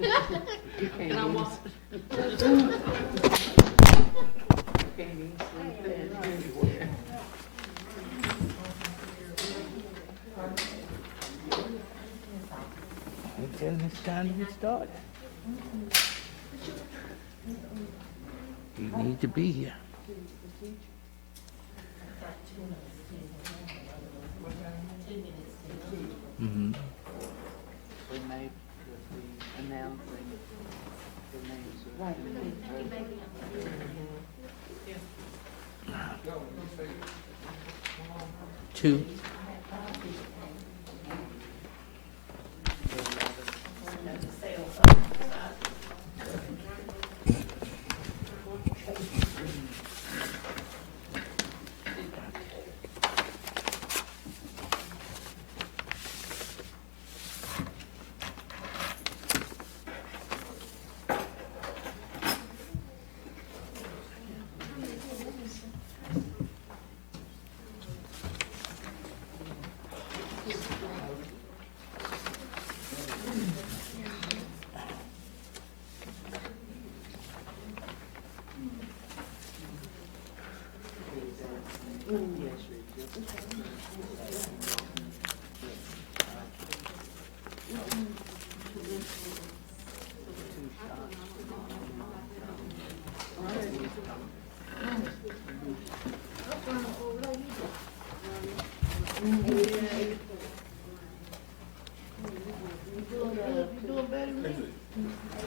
You can't And I even, want, you can't even sleep there anywhere. They tell him it's time to get started. He needs to be here. Mm-hmm. We may just be announcing the names of. right. Two.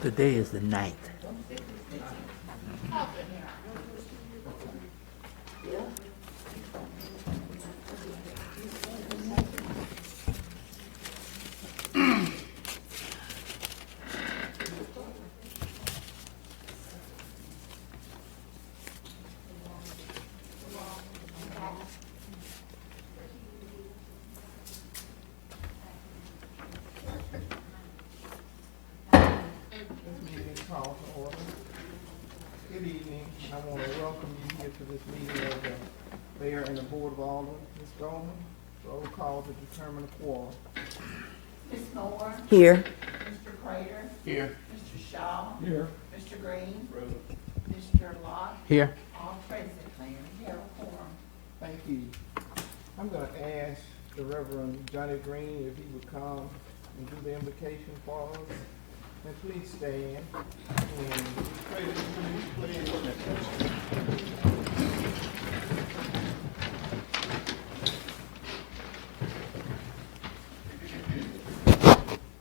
Today is the 9th. Call to order. Good evening. I want to welcome you here to this meeting of the mayor and the board of aldermen. Ms. Goldman, roll call to determine the quorum. Ms. Moore, Here. Mr. Prater, Here. Mr. Shaw, Here. Mr. Green, Mr. Locke, Here. all present, Mayor. We have a quorum. Thank you. I'm going to ask the Reverend Johnny Green if he would come and do the invocation for us. And please stand. And pray that you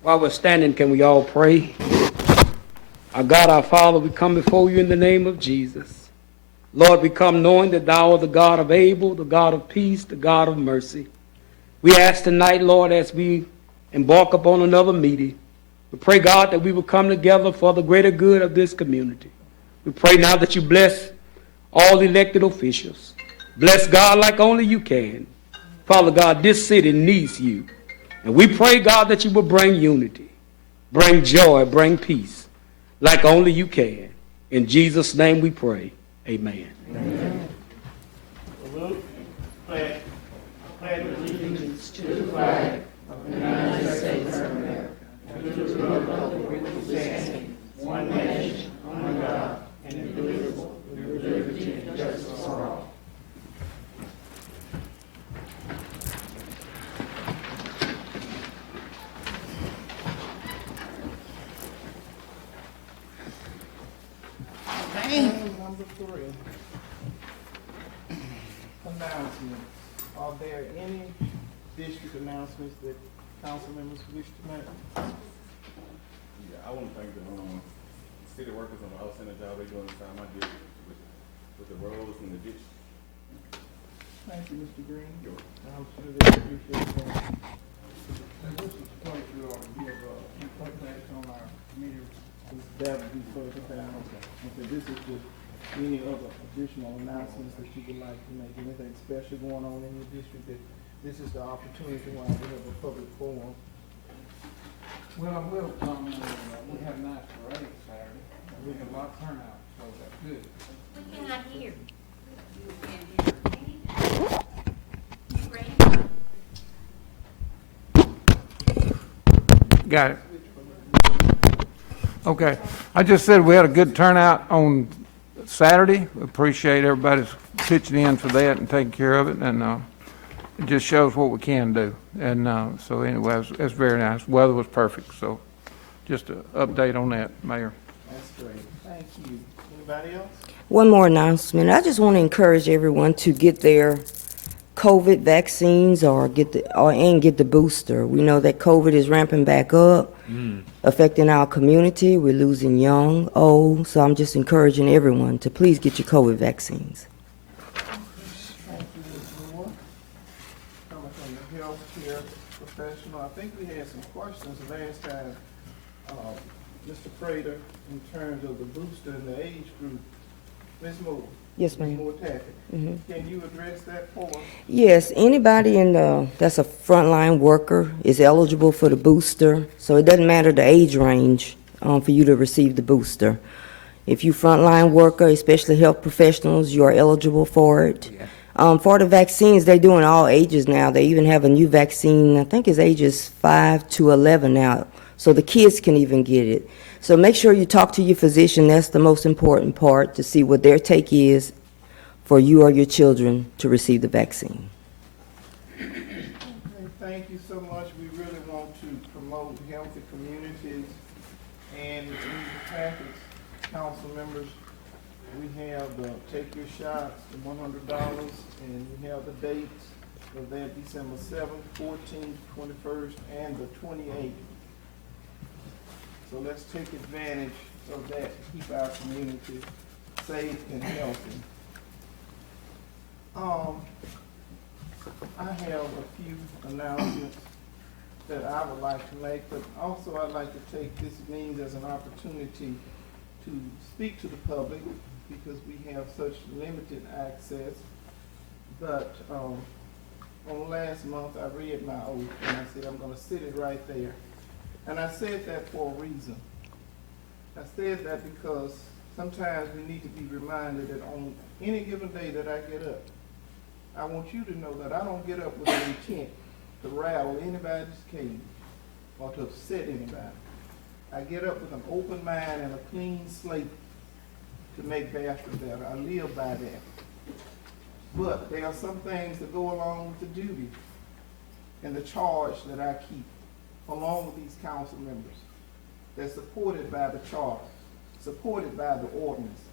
While we're standing, can we all pray? Our God, our Father, we come before you in the name of Jesus. Lord, we come knowing that thou art the God of Abel, the God of peace, the God of mercy. We ask tonight, Lord, as we embark upon another meeting, we pray, God, that we will come together for the greater good of this community. We pray now that you bless all elected officials. Bless God like only you can. Father God, this city needs you. And we pray, God, that you will bring unity, bring joy, bring peace like only you can. In Jesus' name we pray. Amen. Amen. Salute, pledge allegiance to the flag of the United States of America and to the republic which stands one nation, under God, indivisible, with liberty and justice for all. Item number 3. Announcements. Are there any district announcements that council members wish to make? Yeah, I want to thank the city workers on the outstanding job they doing inside my district with the roads and the ditch. Thank you, Mr. Green. I'm sure they appreciate that. And this is point you ought to give, point that on our committee. That would be further down. Okay, this is just any other additional announcements that you would like to make, anything special going on in your district, that this is the opportunity while we have a public forum. Well, I will comment on, we have a nice parade Saturday, and we have a lot of turnout, so that's good. We cannot hear. Got it. Okay, I just said we had a good turnout on Saturday. Appreciate everybody's pitching in for that and taking care of it, and it just shows what we can do. And so anyway, it's very nice. Weather was perfect, so just an update on that, Mayor. That's great. Thank you. Anybody else? One more announcement. I just want to encourage everyone to get their COVID vaccines or get the booster. We know that COVID is ramping back up, affecting our community. We're losing young, old. So I'm just encouraging everyone to please get your COVID vaccines. Thank you, Ms. Moore. Coming from the healthcare professional, I think we had some questions last time, Mr. Prater, in terms of the booster and the age group. Ms. Moore? Yes, Ms. ma'am. Moore Taffet, can you address that for us? Yes, anybody that's a frontline worker is eligible for the booster. So it doesn't matter the age range for you to receive the booster. If you frontline worker, especially health professionals, you are eligible for it. For the vaccines, they're doing all ages now. They even have a new vaccine, I think it's ages 5 to 11 now, so the kids can even get it. So make sure you talk to your physician. That's the most important part, to see what their take is for you or your children to receive the vaccine. Okay, thank you so much. We really want to promote healthy communities. And Mr. Taffer's council members, we have Take Your Shots, the $100, and we have the dates of that December 7th, 14th, 21st, and the 28th. So let's take advantage of that to keep our community safe and healthy. I have a few announcements that I would like to make, but also I'd like to take this means as an opportunity to speak to the public because we have such limited access. But on last month, I read my oath and I said I'm going to sit it right there. And I said that for a reason. I said that because sometimes we need to be reminded that on any given day that I get up, I want you to know that I don't get up with an intent to rattle anybody's cage or to upset anybody. I get up with an open mind and a clean slate to make Bastrop better. I live by that. But there are some things that go along with the duty and the charge that I keep, along with these council members. They're supported by the charter, supported by the ordinance,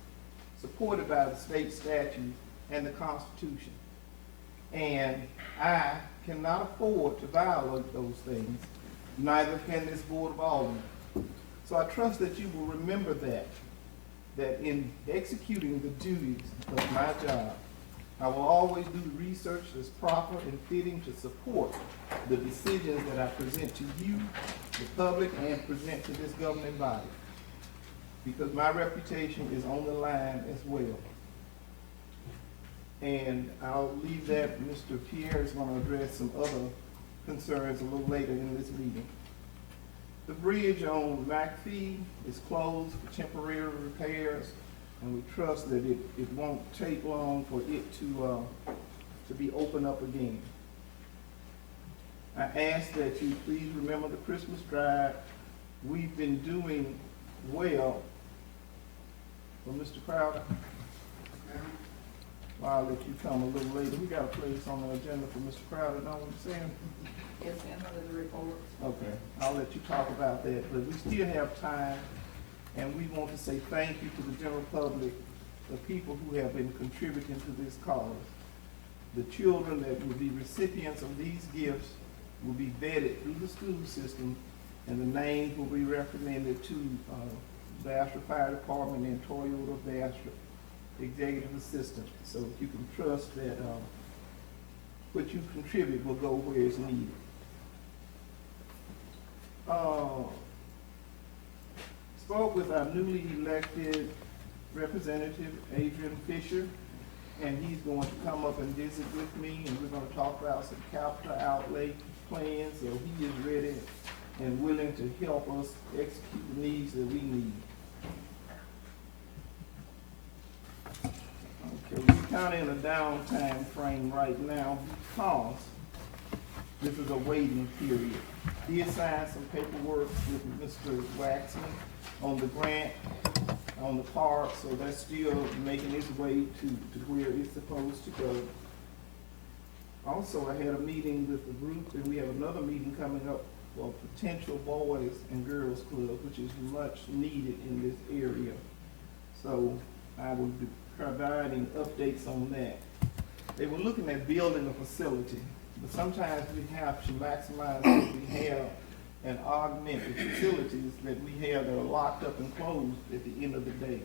supported by the state statute and the Constitution. And I cannot afford to violate those things, neither can this Board of Aldermen. So I trust that you will remember that in executing the duties of my job, I will always do the research that's proper and fitting to support the decisions that I present to you, the public, and present to this governing body. Because my reputation is on the line as well. And I'll leave that. Mr. Pierre is going to address some other concerns a little later in this meeting. The bridge on McPhee is closed for temporary repairs, and we trust that it won't take long for it to be opened up again. I ask that you please remember the Christmas drive. We've been doing well. Well, Mr. Crowder, I'll let you come a little later. We got a place on the agenda for Mr. Crowder, don't we, Sam? Yes, under the report. Okay, I'll let you talk about that, but we still have time, and we want to say thank you to the general public, the people who have been contributing to this cause. The children that will be recipients of these gifts will be vetted through the school system, and the names will be recommended to Bastrop Fire Department and Toyota Bastrop Executive Assistant. So you can trust that what you contribute will go where it's needed. Spoke with our newly elected representative, Adrian Fisher, and he's going to come up and visit with me, and we're going to talk about some capital outlay plans, so he is ready and willing to help us execute the needs that we need. Okay, we're kind of in a downtime frame right now because this is a waiting period. did sign some paperwork with Mr. Waxman on the grant, on the park, so that's still making its way to where it's supposed to go. Also, I had a meeting with the group, and we have another meeting coming up for potential Boys and Girls Club, which is much needed in this area. So I will be providing updates on that. They were looking at building a facility, but sometimes we have to maximize what we have and augment the facilities that we have that are locked up and closed at the end of the day.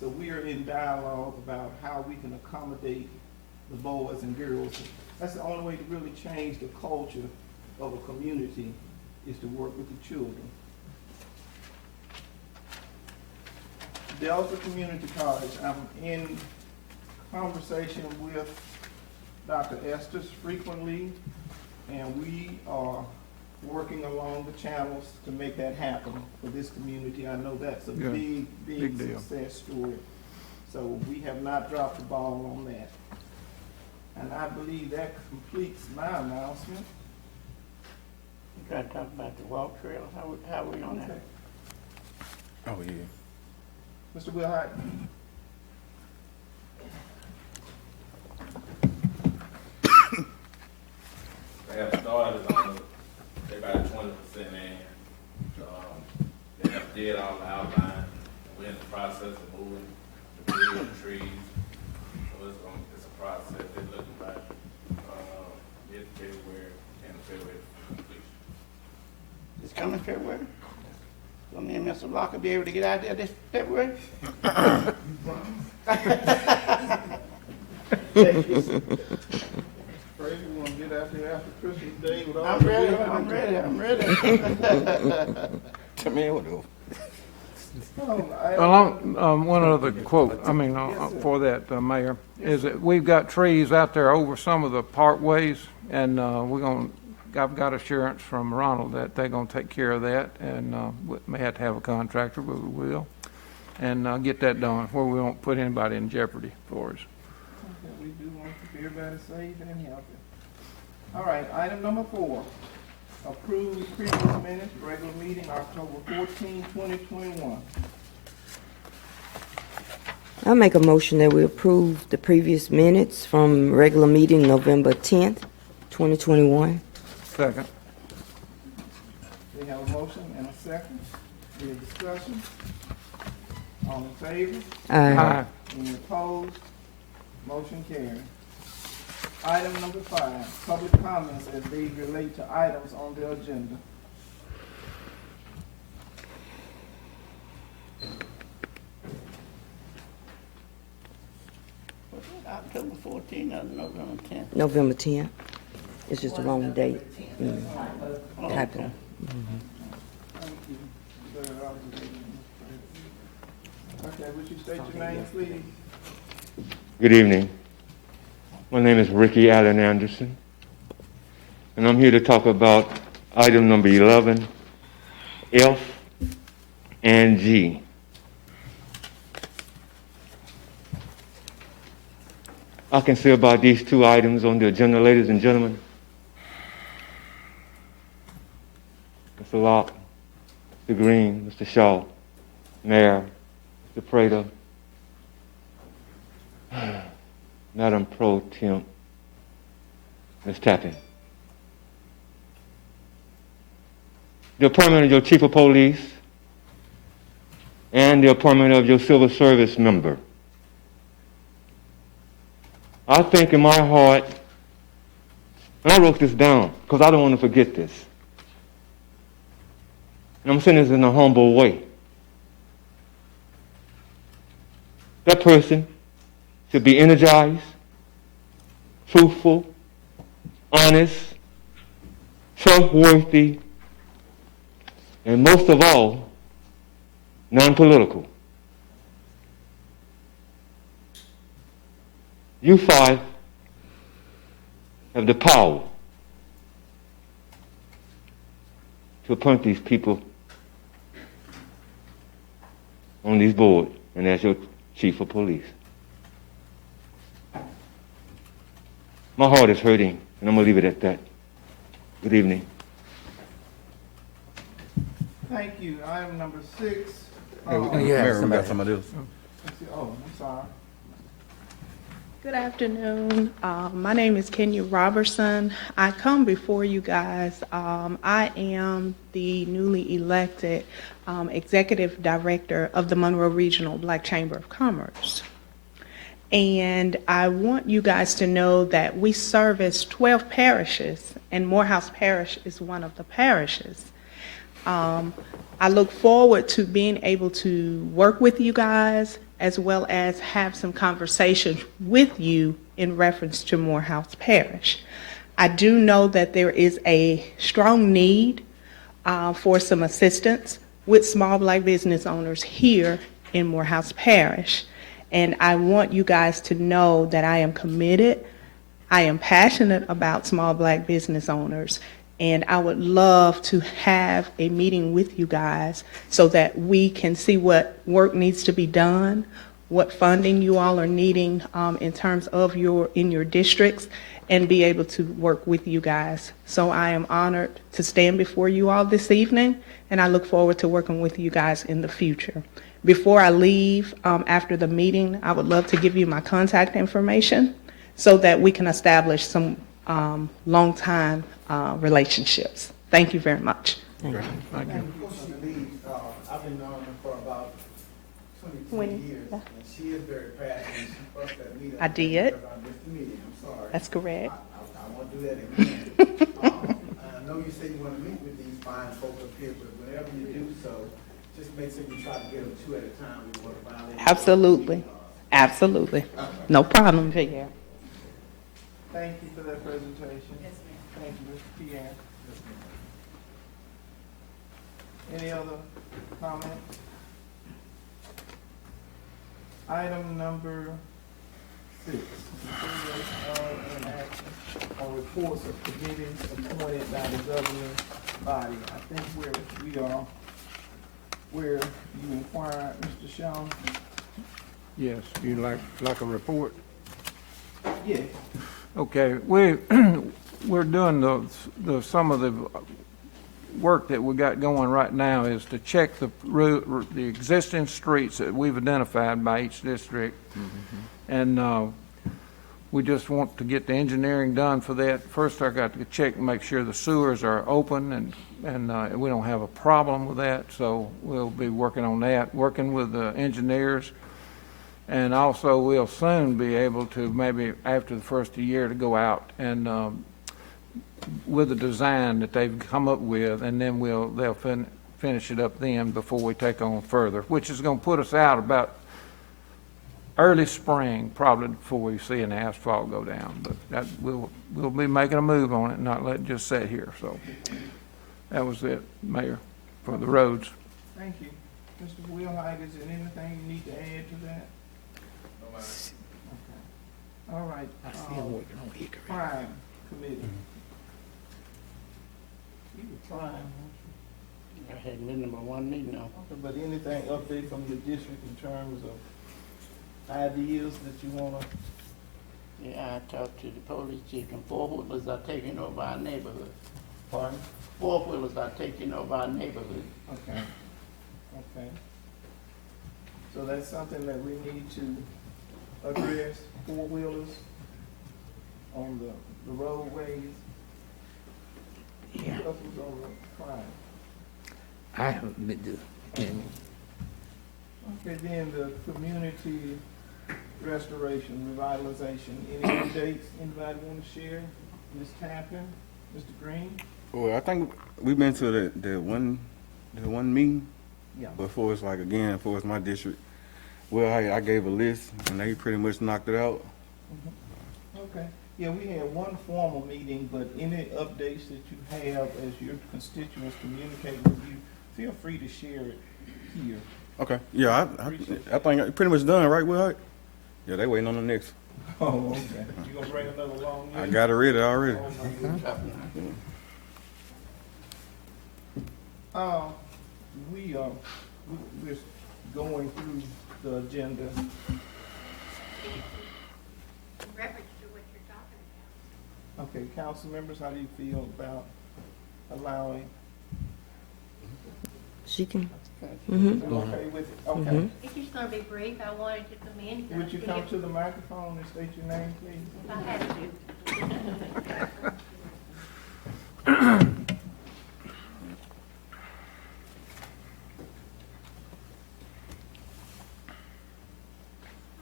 So we are in dialogue about how we can accommodate the boys and girls. That's the only way to really change the culture of a community, is to work with the children. Delta Community College, I'm in conversation with Dr. Estes frequently, and we are working along the channels to make that happen for this community. I know that's a Yeah, big deal. success story. So we have not dropped the ball on that. And I believe that completes my announcement. You try to talk about the walk trail, how are we on that? Oh, yeah. Mr. Will Hyde? They have started on, they about 20% in. They have did all the outline. We're in the process of moving the trees. So it's a process. They're looking like, mid-February and February completion. It's coming February? So me and Mr. Locke will be able to get out there this February? Crazy, we want to get out there after Christmas Day with all I'm the ready, buildings. I'm ready. One other quote, for that, Mayor, is that we've got trees out there over some of the parkways, and I've got assurance from Ronald that they're gonna take care of that, and we may have to have a contractor, but we will, and get that done, where we won't put anybody in jeopardy for us. Okay, we do want to keep everybody safe and healthy. All right, item number 4, approve previous minutes, regular meeting, October 14, 2021. I make a motion that we approve the previous minutes from regular meeting November 10th, 2021. Second. We have a motion and a second. Any discussion? All in favor? Aye. Any opposed? Motion carried. Item number 5, public comments as they relate to items on the agenda. Was it October 14th or November 10th? November 10th. It's just the wrong date. Oh, Typo. okay. Thank you. Better observation. Okay, would you state your name, please? Good evening. My name is Ricky Allen Anderson, and I'm here to talk about item number 11, F and G. I can say about these two items on the agenda, ladies and gentlemen, Mr. Locke, Mr. Green, Mr. Shaw, Mayor, Mr. Prater, Madam Pro Tem, Ms. Tappan. The appointment of your chief of police and the appointment of your civil service member. I think in my heart, and I wrote this down because I don't want to forget this, and I'm saying this in a humble way. That person should be energized, truthful, honest, trustworthy, and most of all, non-political. You 5 have the power to appoint these people on these boards and as your chief of police. My heart is hurting, and I'm going to leave it at that. Good evening. Thank you. Item number 6. Yeah, we got somebody else. Oh, I'm sorry. Good afternoon. My name is Kenya Robertson. I come before you guys. I am the newly elected Executive Director of the Monroe Regional Black Chamber of Commerce. And I want you guys to know that we service 12 parishes, and Morehouse Parish is one of the parishes. I look forward to being able to work with you guys as well as have some conversations with you in reference to Morehouse Parish. I do know that there is a strong need for some assistance with small black business owners here in Morehouse Parish. And I want you guys to know that I am committed, I am passionate about small black business owners, and I would love to have a meeting with you guys so that we can see what work needs to be done, what funding you all are needing in terms of in your districts, and be able to work with you guys. So I am honored to stand before you all this evening, and I look forward to working with you guys in the future. Before I leave, after the meeting, I would love to give you my contact information so that we can establish some long-time relationships. Thank you very much. Thank you. Before she leaves, I've been knowing her for about 22 years, and she is very passionate. She fussed at me. I did. Because I missed the meeting. I'm sorry. That's correct. I won't do that again. I know you say you want to meet with these fine folks up here, but whenever you do so, just make sure you try to get them 2 at a time. We want to violate. Absolutely. Absolutely. No problem, Pierre. Thank you for that presentation. Yes, ma'am. Thank you, Mr. Pierre. Any other comments? Item number 6, consideration and action on reports of committees appointed by the governing body. I think we are where you inquire, Mr. Shaw. Yes, you like a report? Yeah. Okay, we're doing some of the work that we got going right now is to check the existing streets that we've identified by each district. And we just want to get the engineering done for that. First, I got to check and make sure the sewers are open and we don't have a problem with that. So we'll be working on that, working with the engineers. And also, we'll soon be able to, maybe after the first of the year, to go out and with the design that they've come up with, and then they'll finish it up then before we take on further, which is going to put us out about early spring, probably before we see an asphalt go down. But that we'll be making a move on it, and not let it just sit here. So that was it, Mayor, for the roads. Thank you. Mr. Wilhite, is there anything you need to add to that? Okay. All right. I see him working on Hickory. Crime Committee. You were trying, I had minimum one meeting now. but anything update from your district in terms of ideas that you wanna? Yeah, I talked to the police chief, and 4-wheelers are taking over our neighborhood. Pardon? 4-wheelers are taking over our neighborhood. Okay. Okay. So that's something that we need to address, 4-wheelers on the roadways. Yeah, What else was on the crime? I haven't been to, and Okay, then the community restoration, revitalization, any updates anybody want to share? Ms. Tappan, Mr. Green? Well, I think we've been to the one meeting. Yeah. Before it's like, again, before it's my district, well, I gave a list, and they pretty much knocked it out. Okay, yeah, we had one formal meeting, but any updates that you have as your constituents communicate with you, feel free to share it here. Okay, yeah, I think it's pretty much done, right, Will? Yeah, they waiting on the next. Oh, okay. You gonna bring another long I list? got it ready already. We're going through the agenda. In reference to what you're talking about. Okay, council members, how do you feel about allowing She can, You okay with it? Okay. It's just gonna be brief. I wanted to commend Would you come to the microphone and state your name, please? if I had to.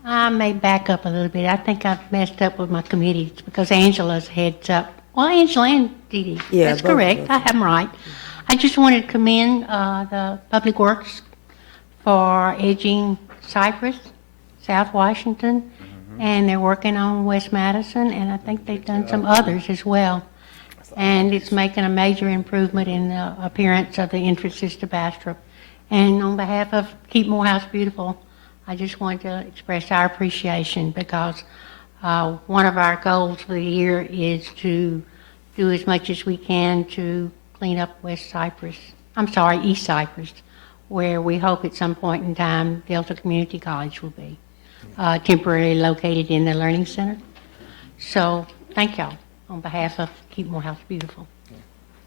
I may back up a little bit. I think I've messed up with my committees because Angela's heads up. Well, Angela and Dee Dee. Yeah, That's both of correct. us. I have them right. I just wanted to commend the Public Works for edging Cypress, South Washington, and they're working on West Madison, and I think they've done some others as well. And it's making a major improvement in the appearance of the entrances to Bastrop. And on behalf of Keep Morehouse Beautiful, I just wanted to express our appreciation because one of our goals for the year is to do as much as we can to clean up East Cypress, where we hope at some point in time Delta Community College will be temporarily located in the Learning Center. So thank y'all on behalf of Keep Morehouse Beautiful.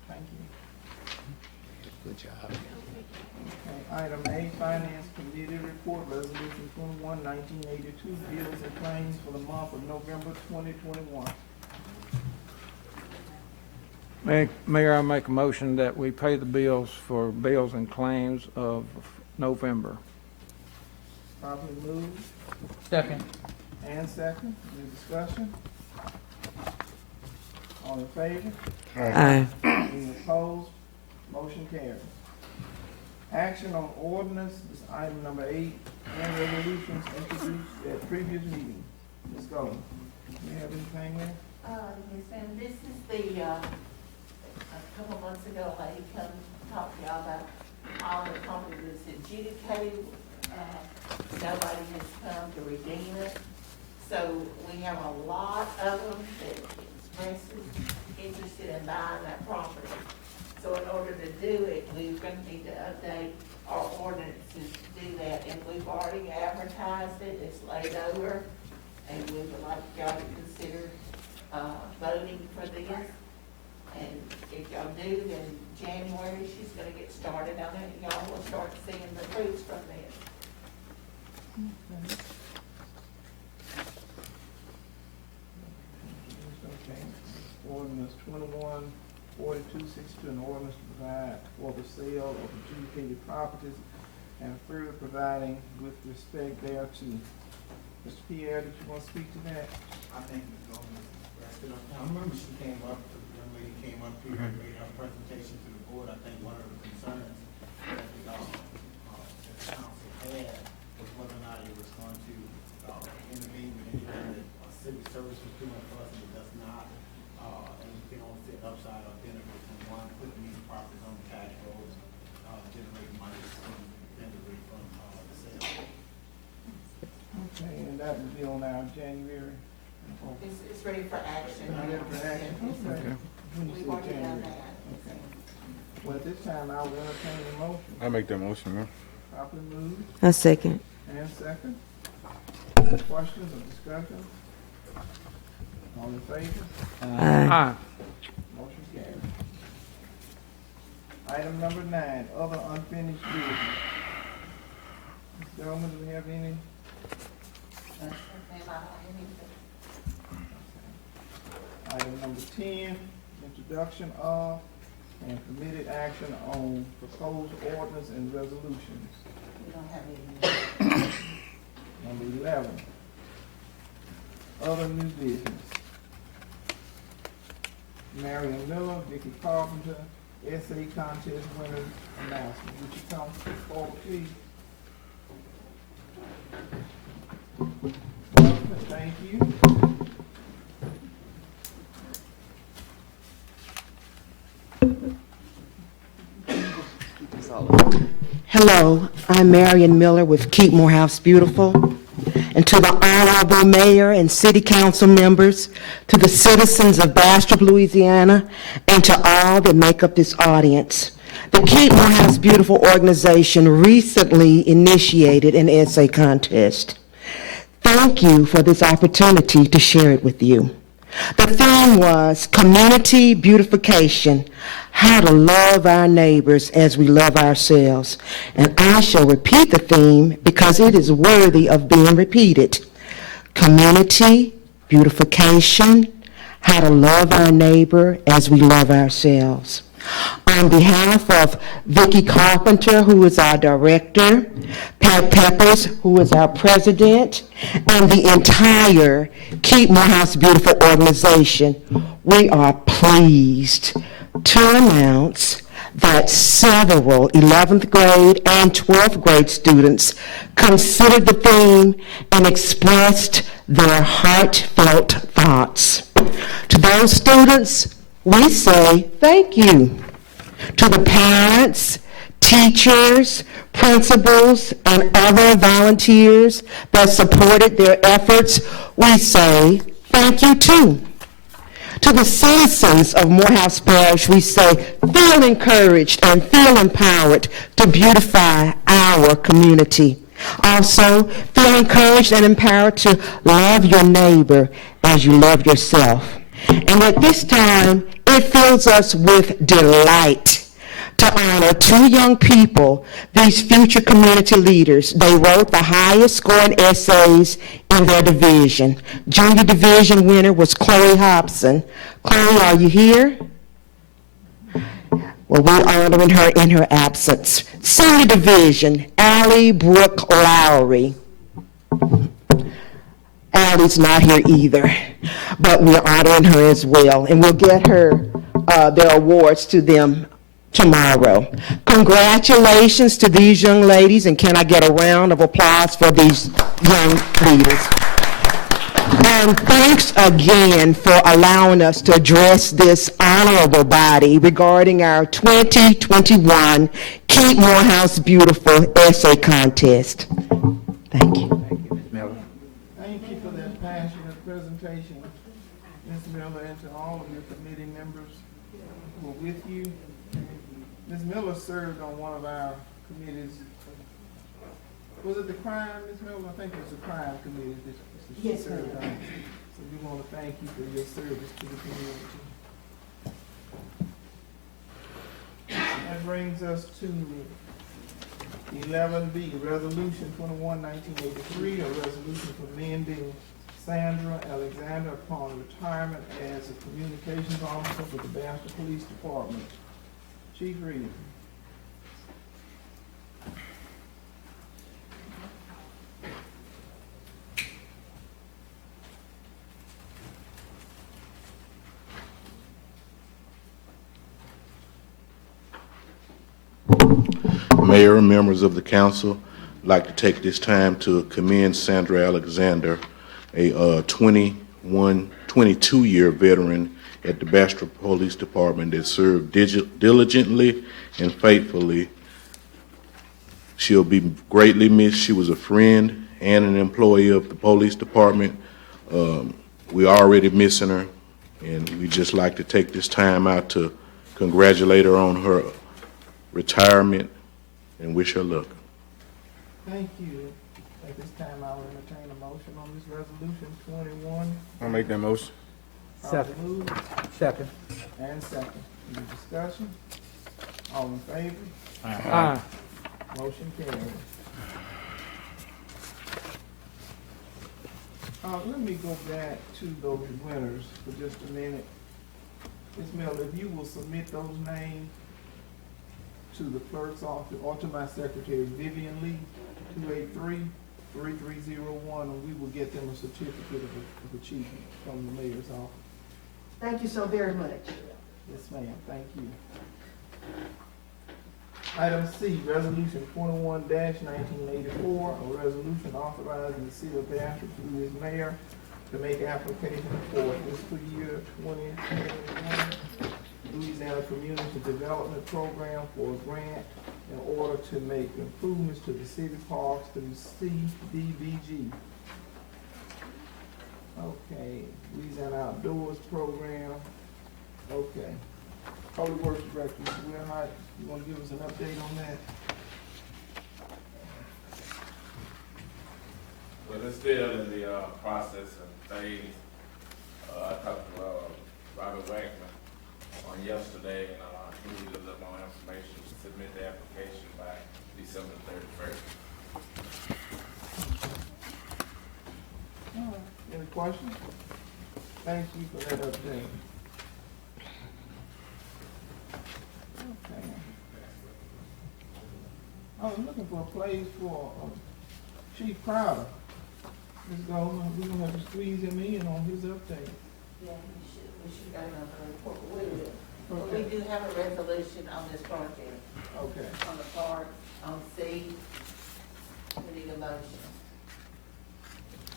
Thank you. Good job. Okay, item A, Finance Committee Report, Resolution 21, 1982, bills and claims for the month of November 2021. Mayor, I make a motion that we pay the bills for bills and claims of November. Properly moved Second. and second. Any discussion? All in favor? aye. Any opposed? Motion carries. Action on ordinance, this is item number 8, and resolutions introduced at previous meeting. Ms. Golden, do you have anything there? Yes, ma'am, this is the, a couple months ago, a lady come talk to y'all about all the property that's adjudicated. Nobody has come to redeem it. So we have a lot of them that expresses interested in buying that property. So in order to do it, we're gonna need to update our ordinances to do that. And we've already advertised it, it's laid over, and we would like y'all to consider voting for this. And if y'all do, then January, she's gonna get started on it, and y'all will start seeing the fruits from this. Okay. Ordinance 21-4262, an ordinance to provide for the sale of adjudicated properties and further providing with respect thereto. Mr. Pierre, did you want to speak to that? I think Ms. Gomes wrapped it up. I remember she came up, the young lady came up here and made her presentation to the board. I think one of the concerns that the council had was whether or not it was going to intervene with anything that civil service was doing for us, and it does not. And we can only sit upside or benefit from one, putting these properties on the cash rolls, generating money from the sale. Okay, and that will be on our January. It's ready for action. Ready for action? Okay. When you We've say already done January. that. Okay. Well, at this time, I will entertain the motion. I make that motion, man. Properly moved I second. and second. Questions or discussion? All in favor? Aye. Aye. Motion carries. Item number 9, other unfinished business. Ms. Delman, do we have any? Item number 10, introduction of and permitted action on proposed ordinance and resolutions. We don't have any. Number 11, other new business. Marion Miller, Vicky Carpenter, essay contest winner announcement. Would you come forward, please? Thank you. Hello, I'm Marion Miller with Keep Morehouse Beautiful. And to the Honorable Mayor and City Council members, to the citizens of Bastrop, Louisiana, and to all that make up this audience, the Keep Morehouse Beautiful organization recently initiated an essay contest. Thank you for this opportunity to share it with you. The theme was community beautification, how to love our neighbors as we love ourselves. And I shall repeat the theme because it is worthy of being repeated. Community beautification, how to love our neighbor as we love ourselves. On behalf of Vicki Carpenter, who is our director, Pat Peppers, who is our president, and the entire Keep Morehouse Beautiful organization, we are pleased to announce that several 11th grade and 12th grade students considered the theme and expressed their heartfelt thoughts. To those students, we say thank you. To the parents, teachers, principals, and other volunteers that supported their efforts, we say thank you too. To the citizens of Morehouse Parish, we say feel encouraged and feel empowered to beautify our community. Also, feel encouraged and empowered to love your neighbor as you love yourself. And at this time, it fills us with delight to honor two young people, these future community leaders. They wrote the highest scoring essays in their division. Junior division winner was Chloe Hobson. Chloe, are you here? Well, we're honoring her in her absence. Senior division, Allie Brooke Lowry. Allie's not here either, but we're honoring her as well, and we'll get her their awards to them tomorrow. Congratulations to these young ladies, and can I get a round of applause for these young leaders? And thanks again for allowing us to address this honorable body regarding our 2021 Keep Morehouse Beautiful essay contest. Thank you. Thank you for that passionate presentation, Ms. Miller, and to all of your committee members who were with you. Ms. Miller served on one of our committees. Was it the crime, Ms. Miller? I think it was the crime committee that she served on. So we want to thank you for your service to the community. That brings us to 11B, Resolution 21, 1983, a resolution commending Sandra Alexander upon retirement as a communications officer for the Bastrop Police Department. Chief Reed. Mayor, members of the council, I'd like to take this time to commend Sandra Alexander, a 22-year veteran at the Bastrop Police Department that served diligently and faithfully. She'll be greatly missed. She was a friend and an employee of the police department. We're already missing her, and we just like to take this time out to congratulate her on her retirement and wish her luck. Thank you. At this time, I will entertain a motion on this resolution 21. I'll make that motion. Properly moved Second. and second. Any discussion? All in favor? Aye. Motion carried. Let me go back to those winners for just a minute. Ms. Miller, if you will submit those names to the clerk's office or to my secretary, Vivian Lee, 283-3301, and we will get them a certificate of achievement from the mayor's office. Thank you so very much. Yes, ma'am. Thank you. Item C, Resolution 21-1984, a resolution authorizing the city of Bastrop through its mayor to make application for fiscal year 2021 Louisiana Community Development Program for a grant in order to make improvements to the city parks through CDBG. Okay, Louisiana Outdoors Program. Okay. Public Works Director, Mr. Wilhite, you want to give us an update on that? Well, it's still in the process of phase. I I talked to, Robert Wagner on yesterday, and, he needed a little more information to submit the application by December 31st. All right. Any questions? Thank you for that update. Okay. I was looking for a place for Chief Crowder. Ms. Goldman, we're gonna have to squeeze him in on his update. Yeah, we should go on the report. We will. But Okay. we do have a resolution on this project, Okay. on the part, on C. We need a motion.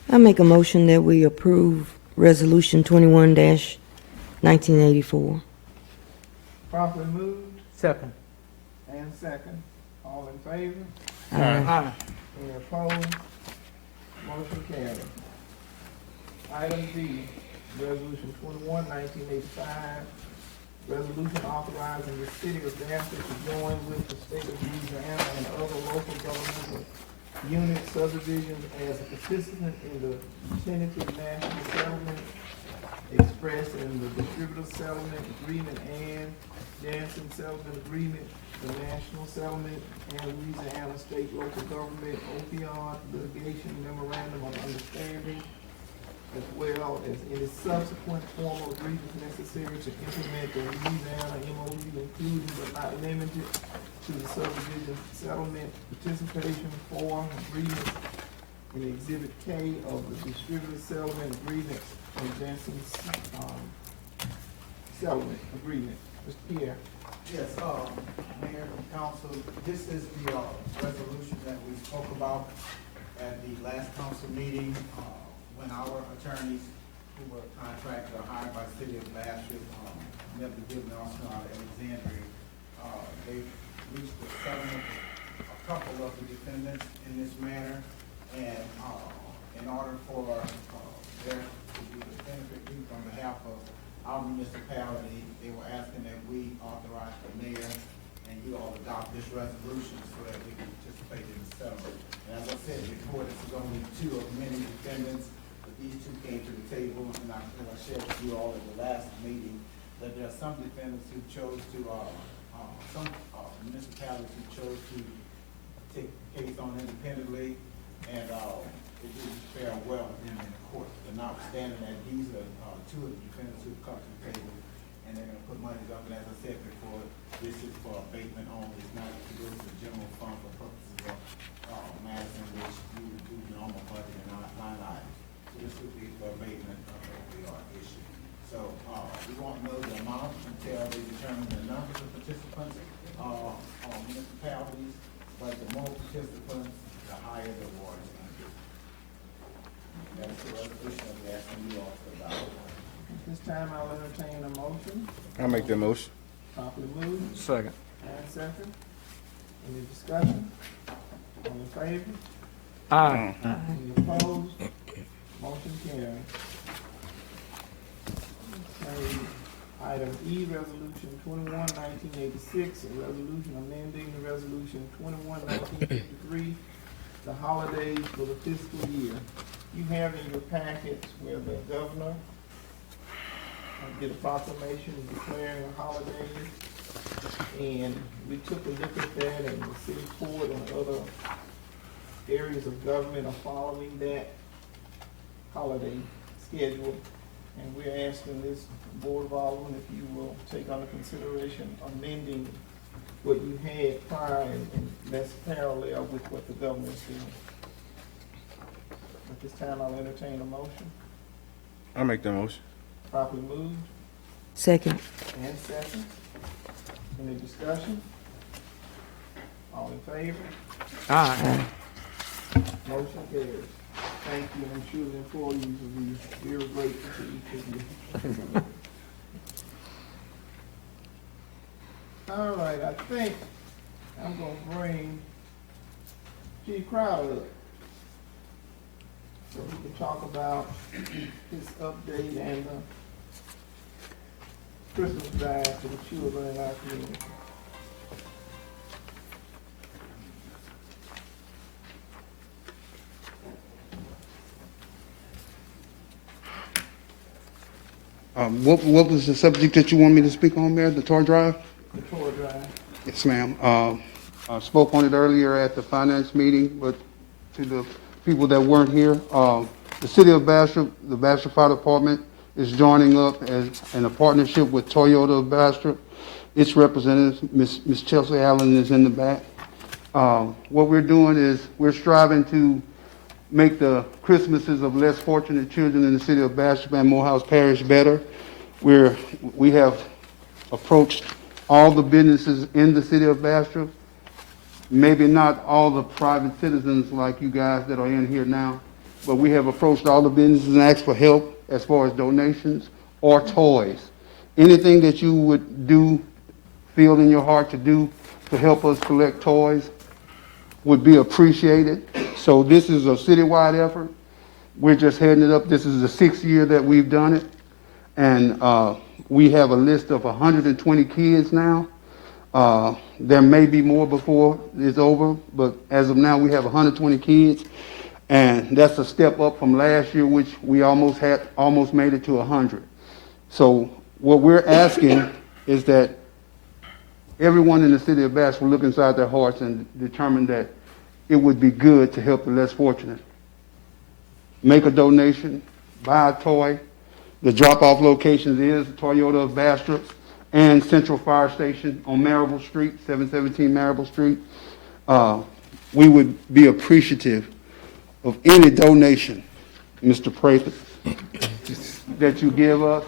I make a motion that we approve Resolution 21-1984. Properly moved Second. and second. All in favor? Aye. Any opposed? Motion carried. Item D, Resolution 21-1985, resolution authorizing the city of Bastrop to join with the state of Louisiana and other local governmental unit subdivisions as a participant in the tentative national settlement expressed in the distributor settlement agreement and Janssen settlement agreement, the national settlement, and Louisiana state local government opioid litigation memorandum of understanding, as well as any subsequent formal agreements necessary to implement the Louisiana MOU, including but not limited to the subdivision settlement participation form agreements in Exhibit K of the distributor settlement agreement and Janssen's, settlement agreement. Mr. Pierre. Yes, Mayor and Council, this is the, resolution that we spoke about at the last council meeting, when our attorneys who were contracted or hired by the city of Bastrop, Never Given Austin out of Alexandria, they reached a settlement with a couple of the defendants in this matter, and, in order for, there to be the benefit due on behalf of our municipality, they were asking that we authorize the mayor and you all adopt this resolution so that we can participate in the settlement. And as I said before, this is only two of many defendants, but these two came to the table, and as I shared with you all at the last meeting, that there are some defendants who chose to, some municipalities who chose to take the case on independently, and it didn't fare well with them in the court. But notwithstanding that, these are two of the defendants who've come to the table, and they're gonna put money up, and as I said before, this is for abatement only, it's not to go to the general fund for purposes of Madison, which you do normal budget and line items. So this would be for abatement of opioid issue. So, we won't know the amount until they determine the numbers of participants, municipalities, but the more participants, the higher the award is gonna be. That's the resolution that we're asking you all to adopt. At this time, I'll entertain a motion. I'll make that motion. Properly moved Second. and second. Any discussion? All in favor? Aye. Any opposed? Motion carried. Okay, item E, resolution 21-1986, a resolution amending resolution 21-1953, the holidays for the fiscal year. You have in your packets where the governor did a proclamation declaring a holiday, and we took a look at that, and the city court and other areas of government are following that holiday schedule, and we're asking this Board of Aldermen if you will take under consideration amending what you had prior, and that's parallel with what the governor is doing. At this time, I'll entertain a motion. I'll make that motion. Properly moved Second. and second. Any discussion? All in favor? Aye. Motion carries. Thank you, and I'm sure the employees will be very grateful to each of you. All right, I think I'm gonna bring Chief Crowder up, so we can talk about his update and Christmas drive to the children in our community. What was the subject that you want me to speak on, Mayor, the toy drive? The tour drive. Yes, ma'am. I spoke on it earlier at the finance meeting, but to the people that weren't here, the city of Bastrop, the Bastrop Fire Department is joining up as in a partnership with Toyota of Bastrop. Its representative, Miss Chelsea Allen, is in the back. What we're doing is we're striving to make the Christmases of less fortunate children in the city of Bastrop and Morehouse Parish better. We have approached all the businesses in the city of Bastrop, maybe not all the private citizens like you guys that are in here now, but we have approached all the businesses and asked for help as far as donations or toys. Anything that you would do, feel in your heart to do to help us collect toys would be appreciated. So this is a citywide effort. We're just heading it up. This is the 6th year that we've done it. And we have a list of 120 kids now. There may be more before it's over, but as of now, we have 120 kids. And that's a step up from last year, which we almost made it to 100. So what we're asking is that everyone in the city of Bastrop will look inside their hearts and determine that it would be good to help the less fortunate. Make a donation, buy a toy. The drop-off locations is Toyota of Bastrop and Central Fire Station on Marable Street, 717 Marable Street. We would be appreciative of any donation, Mr. Prather, that you give us.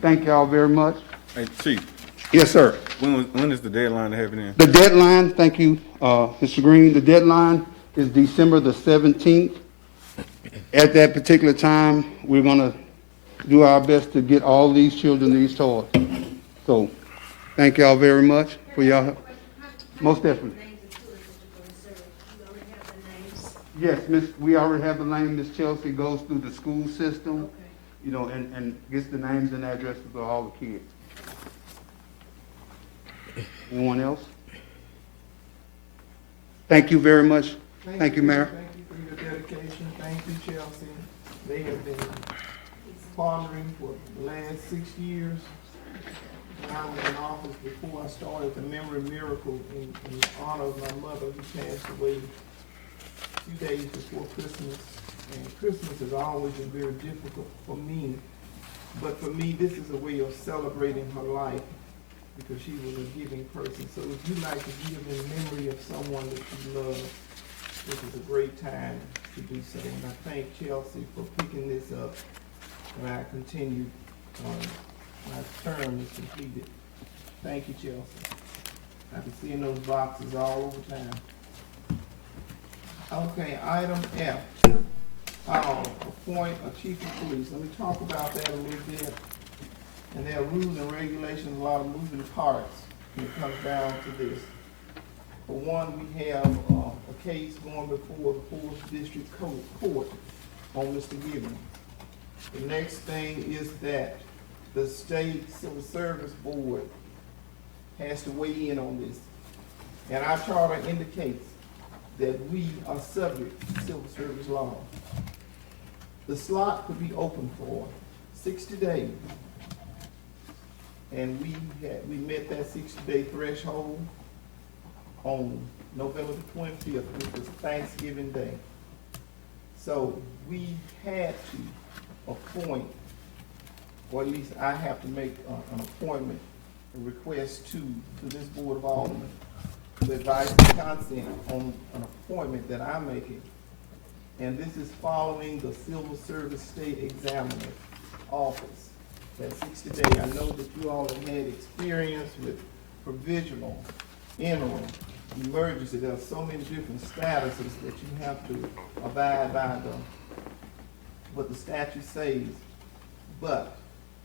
Thank y'all very much. Hey, Chief. Yes, sir. When is the deadline to have it in? The deadline, thank you, Mr. Green, the deadline is December the 17th. At that particular time, we're going to do our best to get all these children these toys. So, thank y'all very much for y'all help. Most definitely. Yes, we already have the name. Miss Chelsea goes through the school system, you know, and gets the names and addresses of all the kids. Anyone else? Thank you very much. Thank you, Mayor. Thank you for your dedication. Thank you, Chelsea. They have been pondering for the last 6 years. When I was in office before I started the Memory Miracle in honor of my mother who passed away 2 days before Christmas. And Christmas has always been very difficult for me. But for me, this is a way of celebrating her life because she was a giving person. So if you like to give in memory of someone that you love, this is a great time to do so. And I thank Chelsea for picking this up. And I continue, my term is completed. Thank you, Chelsea. I've been seeing those boxes all over town. Okay, item F. Appoint a chief of police. Let me talk about that a little bit. And there are rules and regulations, a lot of moving parts when it comes down to this. For one, we have a case going before the 4th District Court on Mr. Gibbons. The next thing is that the State Civil Service Board has to weigh in on this. And our charter indicates that we are subject to civil service law. The slot could be open for 60 days. And we met that 60-day threshold on November the 25th, which was Thanksgiving Day. So we had to appoint, or at least I have to make an appointment, a request to this Board of Aldermen to advise and consent on an appointment that I'm making. And this is following the Civil Service State Examiner Office. That 60 day, I know that you all have had experience with provisional, interim, emergency. There are so many different statuses that you have to abide by what the statute says. But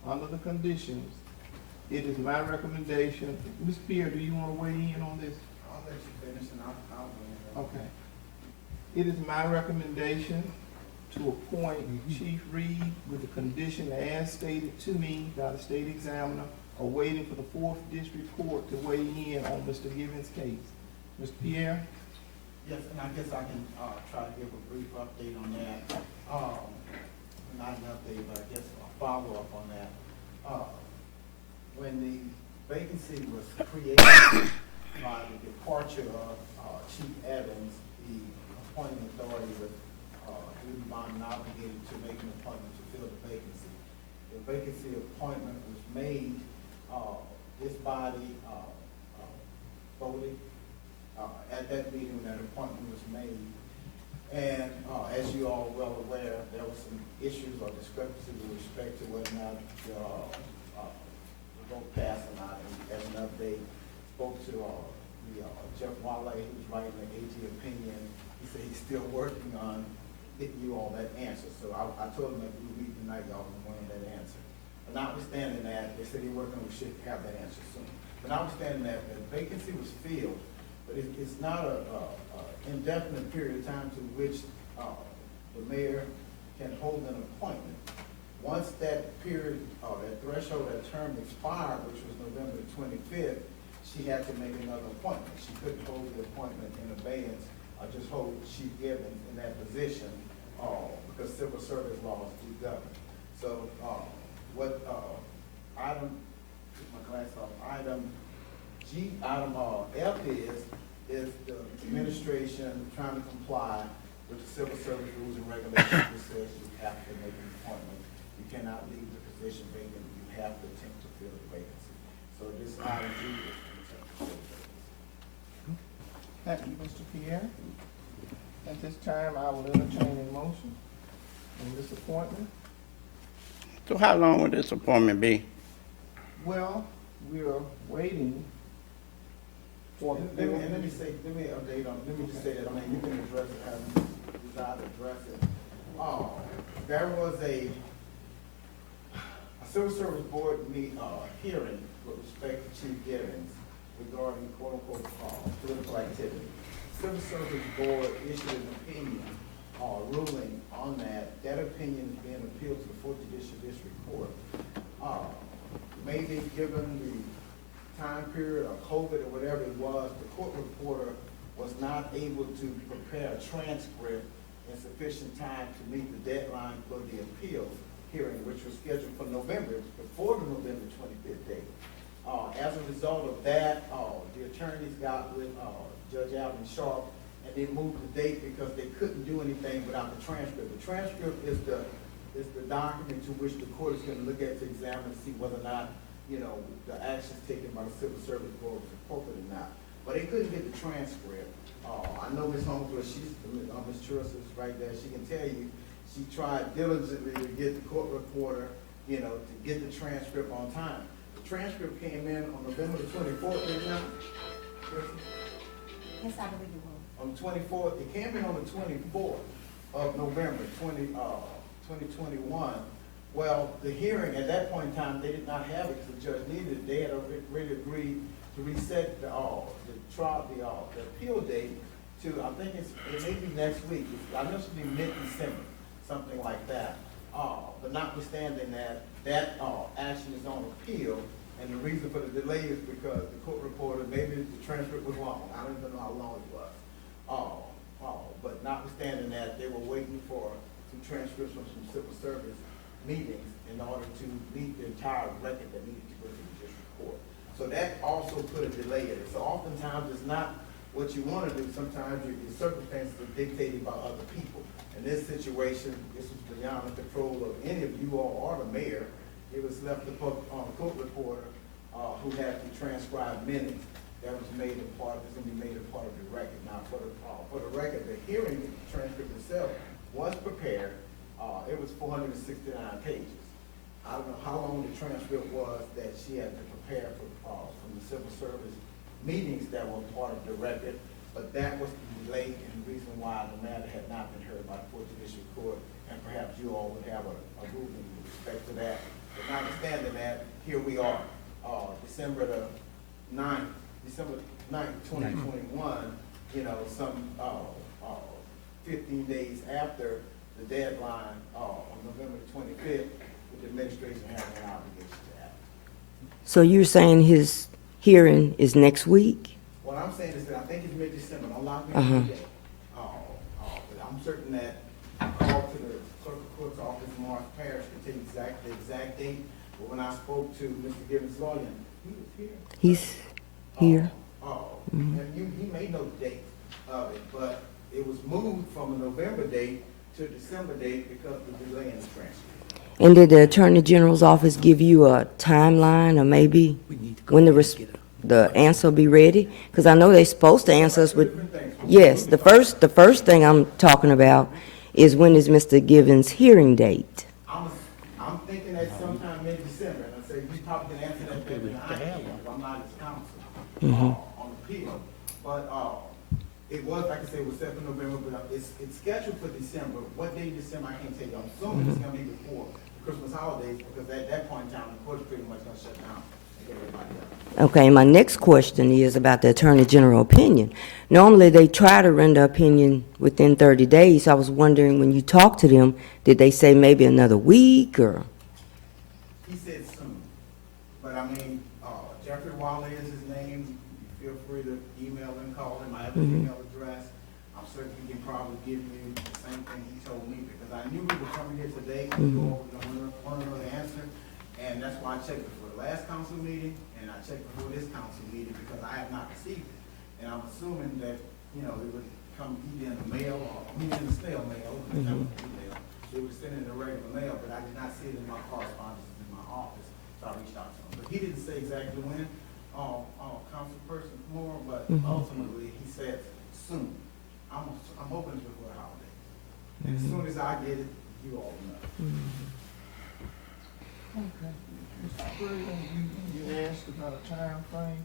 under the conditions, it is my recommendation. Ms. Pierre, do you want to weigh in on this? I'll let you finish and I'll weigh in. Okay. It is my recommendation to appoint Chief Reed with the condition as stated to me by the state examiner, awaiting for the 4th District Court to weigh in on Mr. Gibbons' case. Mr. Pierre? Yes, and I guess I can try to give a brief update on that. Not an update, but I guess a follow-up on that. When the vacancy was created by the departure of Chief Evans, the appointing authority was duty bound and obligated to make an appointment to fill the vacancy. The vacancy appointment was made, this body voted at that meeting when that appointment was made. And as you all are well aware, there were some issues or discrepancies with respect to whether or not the vote passed or not. And as an update, spoke to Jeff Wale, who's writing the AG opinion. He said he's still working on getting you all that answer. So I told him that we would meet tonight, y'all, and wanted that answer. But notwithstanding that, they said they're working, we should have that answer soon. But notwithstanding that, the vacancy was filled, but it's not a indefinite period of time to which the mayor can hold an appointment. Once that period, that threshold, that term expired, which was November 25th, she had to make another appointment. She couldn't hold the appointment in abeyance or just hold Chief Evans in that position because civil service laws do govern. So item, get my glass off, item F is the administration trying to comply with the civil service rules and regulations that says you have to make an appointment. You cannot leave the position vacant. You have to attempt to fill the vacancy. So this item G is to attempt to fill the vacancy. Thank you, Mr. Pierre. At this time, I will entertain a motion on this appointment. So how long will this appointment be? Well, we are waiting for. Let me just say that, I mean, you can address it as you desire to address it. There was a civil service board hearing with respect to Chief Evans regarding quote-unquote political activity. Civil Service Board issued an opinion ruling on that. That opinion is being appealed to the 4th Judicial District Court. Maybe given the time period of COVID or whatever it was, the court reporter was not able to prepare a transcript in sufficient time to meet the deadline for the appeal hearing, which was scheduled for November, before the November 25th date. As a result of that, the attorneys got with Judge Alvin Sharp, and they moved the date because they couldn't do anything without the transcript. The transcript is the document to which the court is going to look at to examine and see whether or not, the actions taken by the Civil Service Board was appropriate or not. But they couldn't get the transcript. I know Ms. Holmesworth, Ms. Church is right there. She can tell you, she tried diligently to get the court reporter, to get the transcript on time. The transcript came in on November the 24th, didn't it? Yes, I believe it was. On the 24th, it came in on the 24th of November 2021. Well, the hearing, at that point in time, they did not have it because the judge needed it. They had already agreed to reset the appeal date to, I think it may be next week. I know it's going to be mid-December, something like that. But notwithstanding that action is on appeal, and the reason for the delay is because the court reporter, maybe the transcript was long. I don't even know how long it was. But notwithstanding that, they were waiting for some transcripts from some civil service meetings in order to meet the entire record that needed to go to the district court. So that also put a delay in it. So oftentimes it's not what you want to do. Sometimes your circumstances are dictated by other people. In this situation, this was beyond the control of any of you all or the mayor. It was left on the court reporter who had to transcribe minutes that was made a part, is going to be made a part of the record. Now, for the record, the hearing transcript itself was prepared. It was 469 pages. I don't know how long the transcript was that she had to prepare from the civil service meetings that were part of the record, but that was the delay and the reason why the matter had not been heard by the 4th Judicial Court, and perhaps you all would have a ruling with respect to that. But notwithstanding that, here we are, December 9th, 2021, some 15 days after the deadline on November 25th, with the administration having an obligation to act. So you're saying his hearing is next week? What I'm saying is that I think it's mid-December. Don't lock me in today. But I'm certain that I called to the clerk of court's office in Morris Parish to tell you the exact date. But when I spoke to Mr. Gibbons' lawyer, he was here. He's here. And he may know the date of it, but it was moved from a November date to a December date because of the delay in the transfer. And did the Attorney General's office give you a timeline, or maybe when the answer will be ready? Because I know they're supposed to answer us with, yes, the first thing I'm talking about is when is Mr. Givens' hearing date? I'm thinking that sometime mid-December, and I say, you probably can answer that better than I can, if I'm not his counsel on appeal. But it was, like I said, it was set for November, but it's scheduled for December. What day in December, I can't tell you. I'm assuming it's gonna be before the Christmas holidays, because at that point in time, the court's pretty much gonna shut down and get everybody up. Okay, my next question is about the Attorney General opinion. Normally, they try to render opinion within 30 days. I was wondering, when you talked to them, did they say maybe another week, or? He said soon, but I mean, Jeffrey Wiley is his name. You feel free to email him, call him. I have his email address. I'm certain he can probably give you the same thing he told me, because I knew we were coming here today to go over one another answer, and that's why I checked before the last council meeting, and I checked before this council meeting, because I have not received it. And I'm assuming that, you know, it would come either in the mail or in the snail mail, email. It was sent in the regular mail, but I did not see it in my correspondence in my office, so I reached out to him. But he didn't say exactly when, councilperson Moore, but ultimately he said soon. I'm hoping it's before the holidays. And as soon as I get it, you all know. Okay. Mr. President, you asked about a time frame.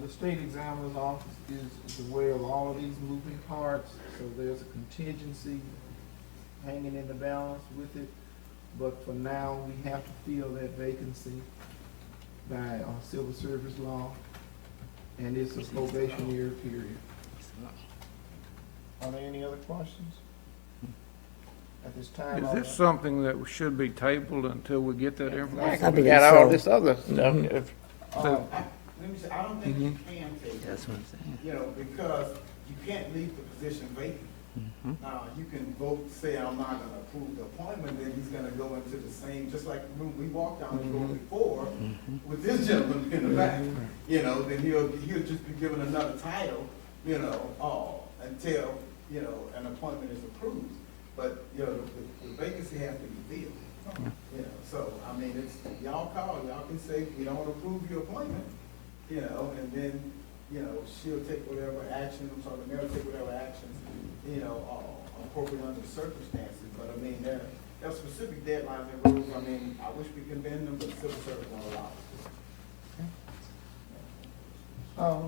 The state examiner's office is aware of all of these moving parts, so there's a contingency hanging in the balance with it. But for now, we have to fill that vacancy by civil service law, and it's a probationary period. Are there any other questions? At this time, Is this something that should be tabled until we get that information? We got all this other stuff. Let me say, I don't think you can take it. That's what I'm saying. You know, because you can't leave the position vacant. You can vote, say, I'm not gonna approve the appointment, then he's gonna go into the same, just like when we walked down the road before, with this gentleman in the back. You know, then he'll just be given another title, you know, until, you know, an appointment is approved. But, you know, the vacancy has to be filled. You know, so, I mean, it's, y'all call, y'all can say, we don't approve your appointment, you know, and then, you know, she'll take whatever action, the mayor will take whatever actions, you know, appropriate under the circumstances. But I mean, there are specific deadlines and rules. I mean, I wish we could bend them, but civil service won't allow us.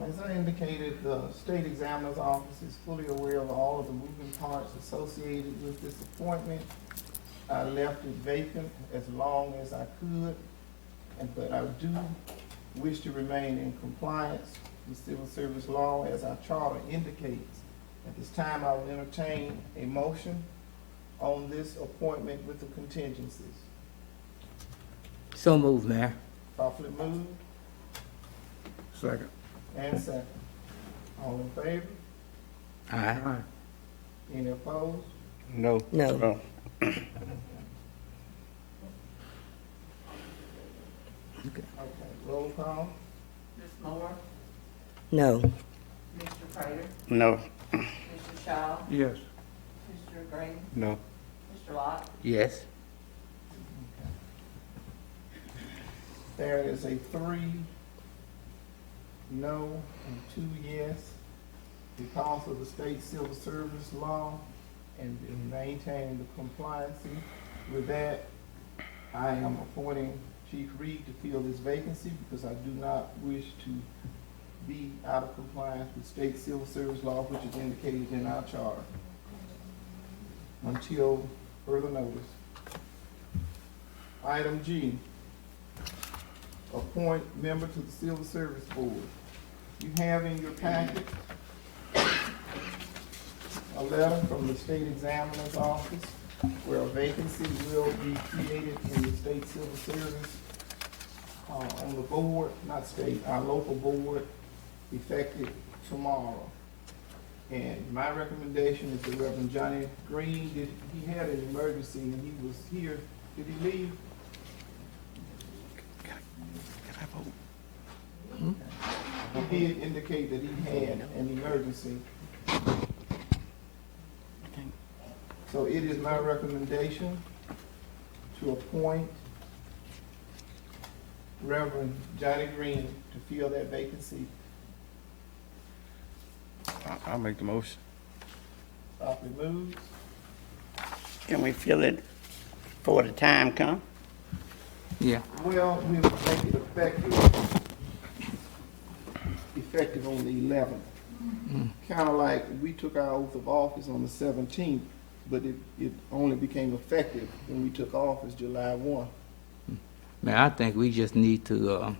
As I indicated, the state examiner's office is fully aware of all of the moving parts associated with this appointment. I left it vacant as long as I could, but I do wish to remain in compliance with civil service law as our charter indicates. At this time, I will entertain a motion on this appointment with the contingencies. So moved, Mayor. Properly moved Second. and second. All in favor? Aye. Any opposed? No. No. Okay, roll call. Ms. Moore, No. Mr. Prater, No. Mr. Shaw, Yes. Mr. Green, No. Mr. Lott, Yes. There is a 3 no and 2 yes because of the state civil service law and in maintaining the compliance with that. I am appointing Chief Reed to fill this vacancy because I do not wish to be out of compliance with state civil service law, which is indicated in our charter, until further notice. Item G, appoint member to the Civil Service Board. You have in your packet a letter from the state examiner's office where a vacancy will be created in the state civil service on the board, not state, our local board, effective tomorrow. And my recommendation is the Reverend Johnny Green. He had an emergency and he was here. Did he leave? he did indicate that he had an emergency. So it is my recommendation to appoint Reverend Johnny Green to fill that vacancy. I'll make the motion. Properly moved. Can we fill it before the time come? Yeah. Well, we'll make it effective on the 11th. Kind of like we took our oath of office on the 17th, but it only became effective when we took office July 1. Man, I think we just need to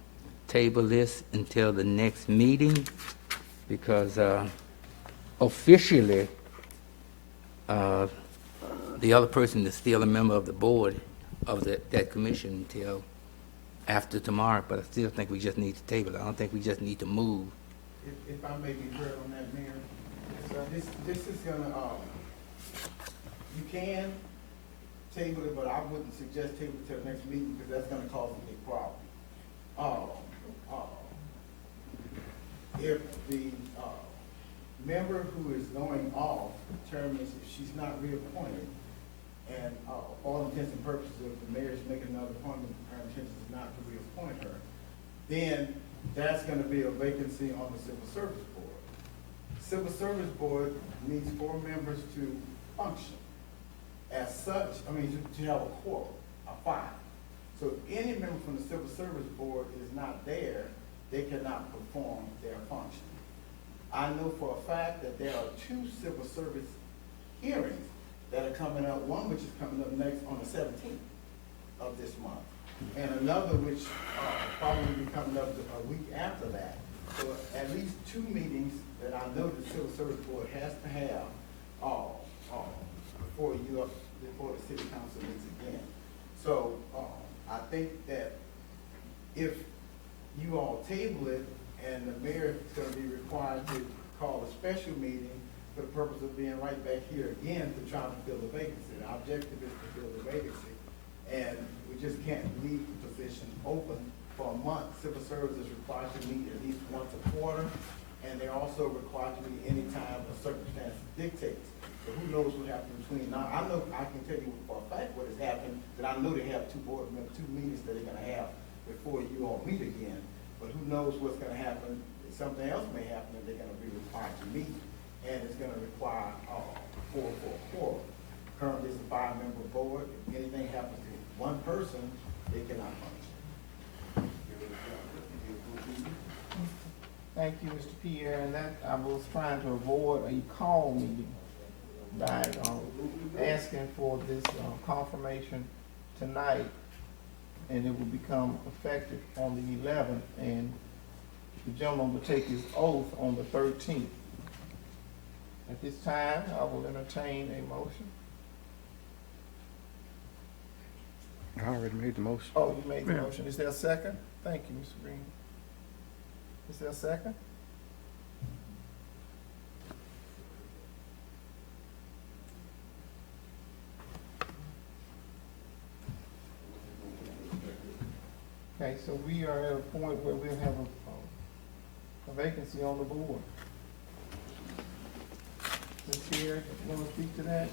table this until the next meeting, because officially, the other person is still a member of the board of that commission until after tomorrow, but I still think we just need to table it. I don't think we just need to move. If I may be heard on that, Mayor, this is gonna, you can table it, but I wouldn't suggest table it till the next meeting, because that's gonna cause a big problem. If the, member who is going off determines if she's not reappointed, and, all intents and purposes, if the mayor's making another appointment, her intention is not to reappoint her, then that's gonna be a vacancy on the Civil Service Board. Civil Service Board needs 4 members to function. As such, to have a quorum, a 5. So if any member from the Civil Service Board is not there, they cannot perform their function. I know for a fact that there are 2 civil service hearings that are coming up, one which is coming up next on the 17th of this month, and another which probably will be coming up a week after that. So at least 2 meetings that I know the Civil Service Board has to have before the City Council meets again. So I think that if you all table it, and the mayor is going to be required to call a special meeting for the purpose of being right back here again to try to fill the vacancy. The objective is to fill the vacancy, and we just can't leave the position open for a month. Civil service is required to meet at least once a quarter, and they're also required to meet any time a circumstance dictates. So who knows what happens between now? I know I can tell you for a fact what has happened, that I know they have 2 board members, 2 meetings that they're going to have before you all meet again. But who knows what's gonna happen, something else may happen that they're gonna be required to meet, and it's gonna require, 4 for a quorum. Currently, it's a 5-member board. If anything happens to one person, they cannot function. Thank you, Mr. Pierre, and that, I was trying to avoid a call meeting by asking for this confirmation tonight, and it will become effective on the 11th, and the gentleman will take his oath on the 13th. At this time, I will entertain a motion. I already made the motion. Oh, you made the motion. Is there a second? Thank you, Mr. Green. Is there a second? Okay, so we are at a point where we'll have a vacancy on the board. Ms. Pierre, you want to speak to that?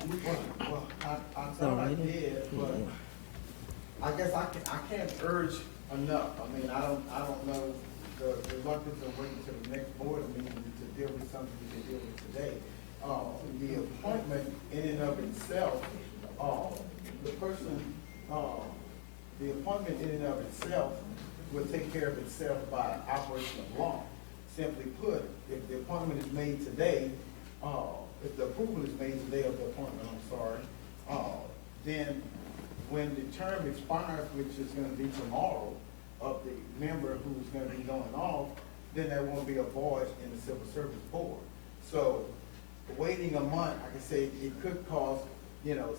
Well, I thought I did, but I guess I can't urge enough. I don't know the reluctance of waiting until the next board meeting to deal with something we can deal with today. The appointment in and of itself, the appointment in and of itself will take care of itself by operation of law. Simply put, if the appointment is made today, if the approval is made today of the appointment, then when the term expires, which is going to be tomorrow, of the member who's going to be going off, then there won't be a void in the Civil Service Board. So waiting a month, like I say, it could cause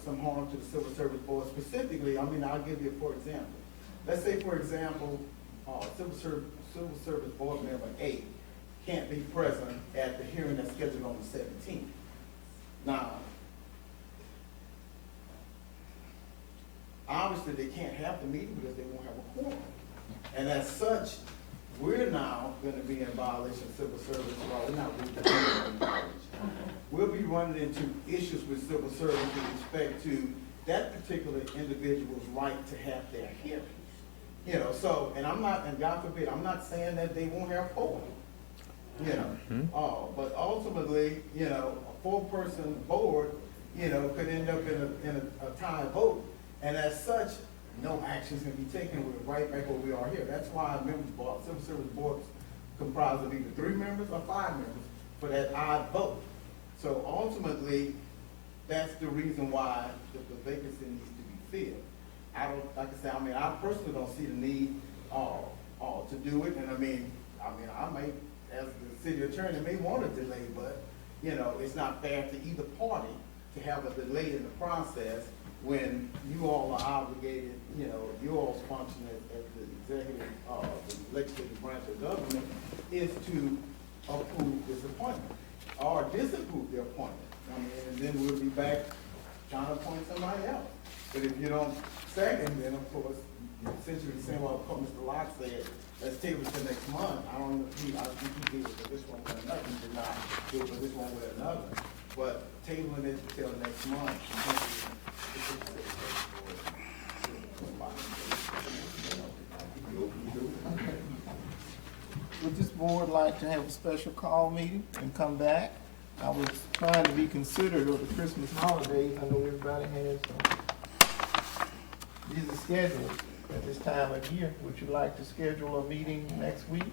some harm to the Civil Service Board. Specifically, I'll give you for example. Let's say, for example, Civil Service Board member A can't be present at the hearing that's scheduled on the 17th. Now, obviously they can't have the meeting because they won't have a quorum. And as such, we're now gonna be in violation of civil service law. We're not really in violation. We'll be running into issues with civil service with respect to that particular individual's right to have their hearing. You know, so, and I'm not, and God forbid, I'm not saying that they won't have polling, you know. But ultimately, you know, a four-person board, you know, could end up in a tie vote. And as such, no actions can be taken. We're right back where we are here. That's why civil service boards comprise of either 3 members or 5 members for that odd vote. So ultimately, that's the reason why the vacancy needs to be filled. I don't, like I said, I mean, I personally don't see the need to do it. And I mean, I may, as the city attorney, may want a delay, but, you know, it's not fair to either party to have a delay in the process when you all are obligated, you know, you all's function as the executive, the legislative branch of government is to approve this appointment or disapprove the appointment. I mean, and then we'll be back trying to appoint somebody else. But if you don't second, then of course, essentially the same what Mr. Locke said, let's table it to next month. I think he did it for this one with another, he did not do it for this one with another. But tabling it until next month. Would this board like to have a special call meeting and come back? I was trying to be considerate of the Christmas holidays. I know everybody has busy schedules at this time of year. Would you like to schedule a meeting next week?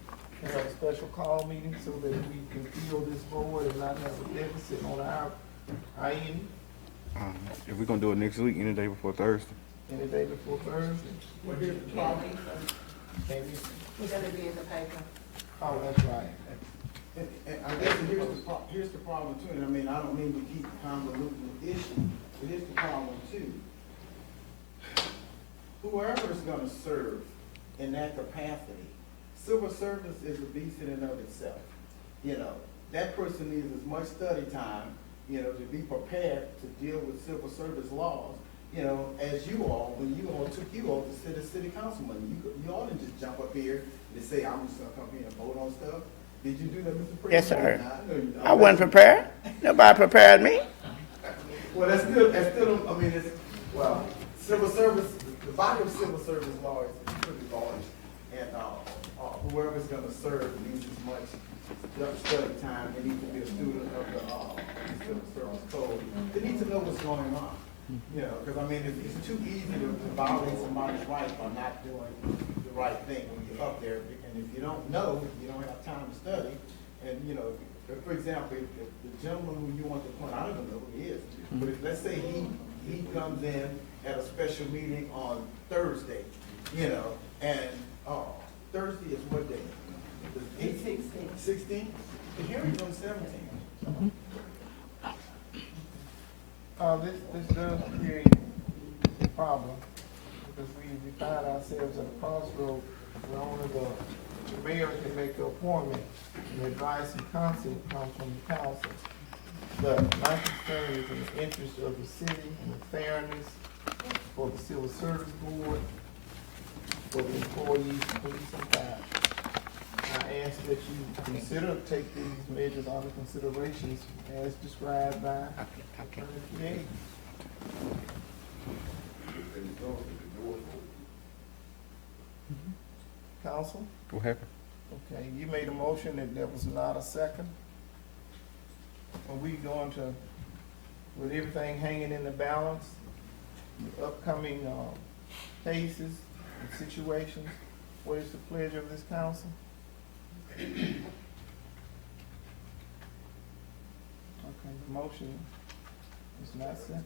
And have a special call meeting so that we can fill this board and not have a deficit on our end? If we're gonna do it next week, any day before Thursday. Any day before Thursday? We're gonna Maybe. be in the paper. Oh, that's right. And I guess here's the problem too, and I mean, I don't mean to keep convoluting the issue, but here's the problem too. Whoever is gonna serve in that capacity, civil service is a beast in and of itself. You know, that person needs as much study time, you know, to be prepared to deal with civil service laws, you know, as you all, when you all took you all to sit as city councilman. You all didn't just jump up here and say, I'm just gonna come here and vote on stuff. Did you do that, Mr. President? Yes, sir. No, you don't. I wasn't prepared. Nobody prepared me. Well, that's still, I mean, well, civil service, the body of civil service law is pretty large. And, whoever's gonna serve needs as much study time. They need to be a student of the, civil service code. They need to know what's going on. You know, because I mean, it's too easy to violate somebody's right by not doing the right thing when you're up there. And if you don't know, you don't have time to study. And, you know, for example, if the gentleman who you want to appoint, I don't even know who he is, but if, let's say he comes in at a special meeting on Thursday, you know, and, Thursday is what day? The 16th? The hearing's on 17th. This does create a problem because we find ourselves at a crossroad where only the mayor can make the appointment and advice and counsel comes from the council. But my concern is in the interest of the city and the fairness for the civil service board, for the employees, police and fire. I ask that you take these measures under considerations as described by Attorney PA. Council? What happened? Okay, you made a motion and there was not a second. Are we going to, with everything hanging in the balance, the upcoming cases and situations, what is the pleasure of this council? Okay, the motion is not second.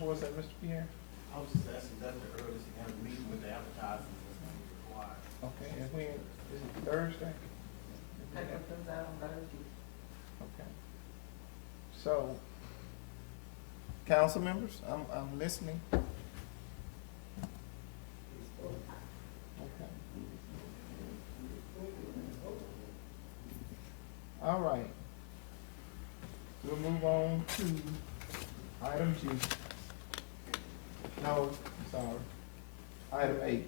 What was that, Mr. Pierre? I was just asking, that's the earliest you have a meeting with the advertising that's going to be required. Okay, and when, is it Thursday? Paper comes out on Thursday. Okay. So, council members, I'm listening. Okay. All right. We'll move on to item G. No, sorry. Item H.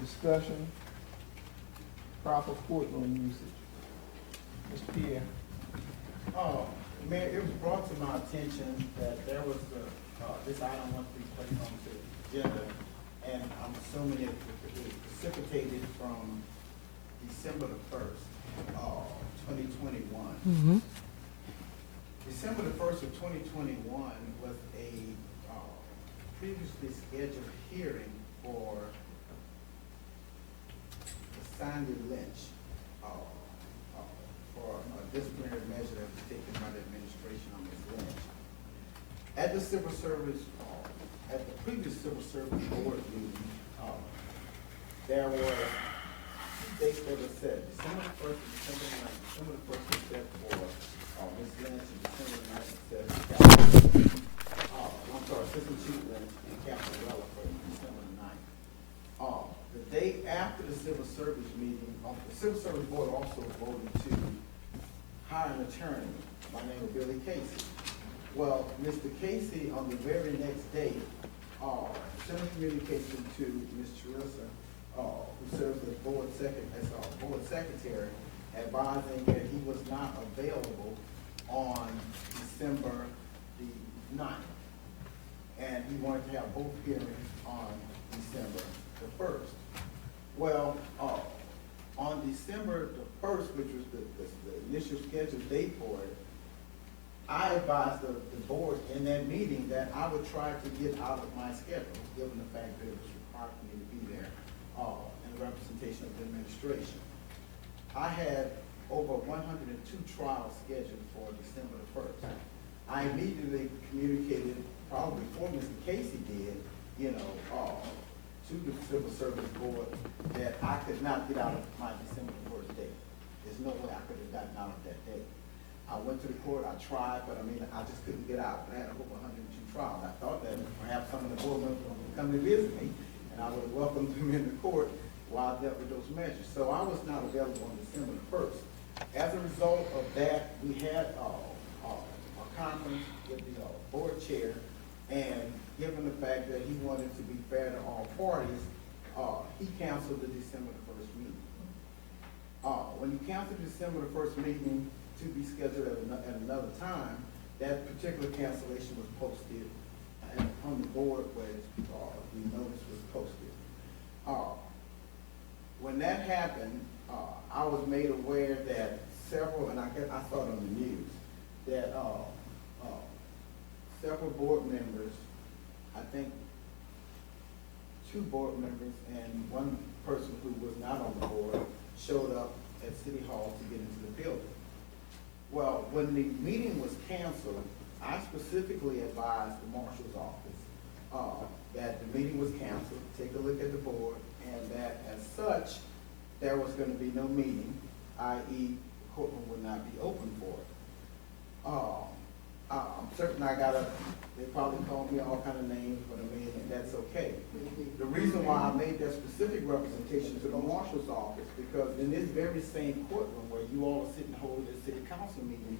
Discussion, proper courtroom usage. Mr. Pierre. Mayor, it was brought to my attention that there was this item wants to be placed on the agenda, and I'm assuming it precipitated from December the 1st, 2021. December the 1st of 2021 was a previously scheduled hearing for Sandy Lynch for a disciplinary measure that was taken by the administration on Ms. Lynch. At the civil service, at the previous civil service board meeting, there were two dates that were set, December the 1st and December the 9th. December the 1st was set for Ms. Lynch, and December the 9th was set for I'm sorry, Assistant Chief Lynch and Captain Weller for December the 9th. The day after the civil service meeting, the civil service board also voted to hire an attorney by the name of Billy Casey. Well, Mr. Casey, on the very next day, sent a communication to Ms. Charissa, who serves as board secretary, advising that he was not available on December the 9th. And he wanted to have both hearings on December the 1st. Well, on December the 1st, which was the initial scheduled date for it, I advised the board in that meeting that I would try to get out of my schedule, given the fact that it was required for me to be there in representation of the administration. I had over 102 trials scheduled for December the 1st. I immediately communicated, probably before Mr. Casey did, to the Civil Service Board that I could not get out of my December 1st date. There's no way I could have gotten out of that date. I went to the court, I tried, but I just couldn't get out. I had over 102 trials. I thought that perhaps some of the board members would come to visit me, and I would have welcomed them in the court while I dealt with those measures. So I was not available on December the 1st. As a result of that, we had a conference with the board chair, and given the fact that he wanted to be fair to all parties, he canceled the December the 1st meeting. When he canceled the December the 1st meeting to be scheduled at another time, that particular cancellation was posted on the board where the notice was posted. When that happened, I was made aware that several, and I saw it on the news, that several board members, I think 2 board members and 1 person who was not on the board, showed up at City Hall to get into the building. Well, when the meeting was canceled, I specifically advised the marshal's office that the meeting was canceled, take a look at the board, and that as such, there was going to be no meeting, i.e. the courtroom would not be open for it. I'm certain they probably called me all kind of names, but and that's okay. The reason why I made that specific representation to the marshal's office, because in this very same courtroom where you all are sitting holding a city council meeting,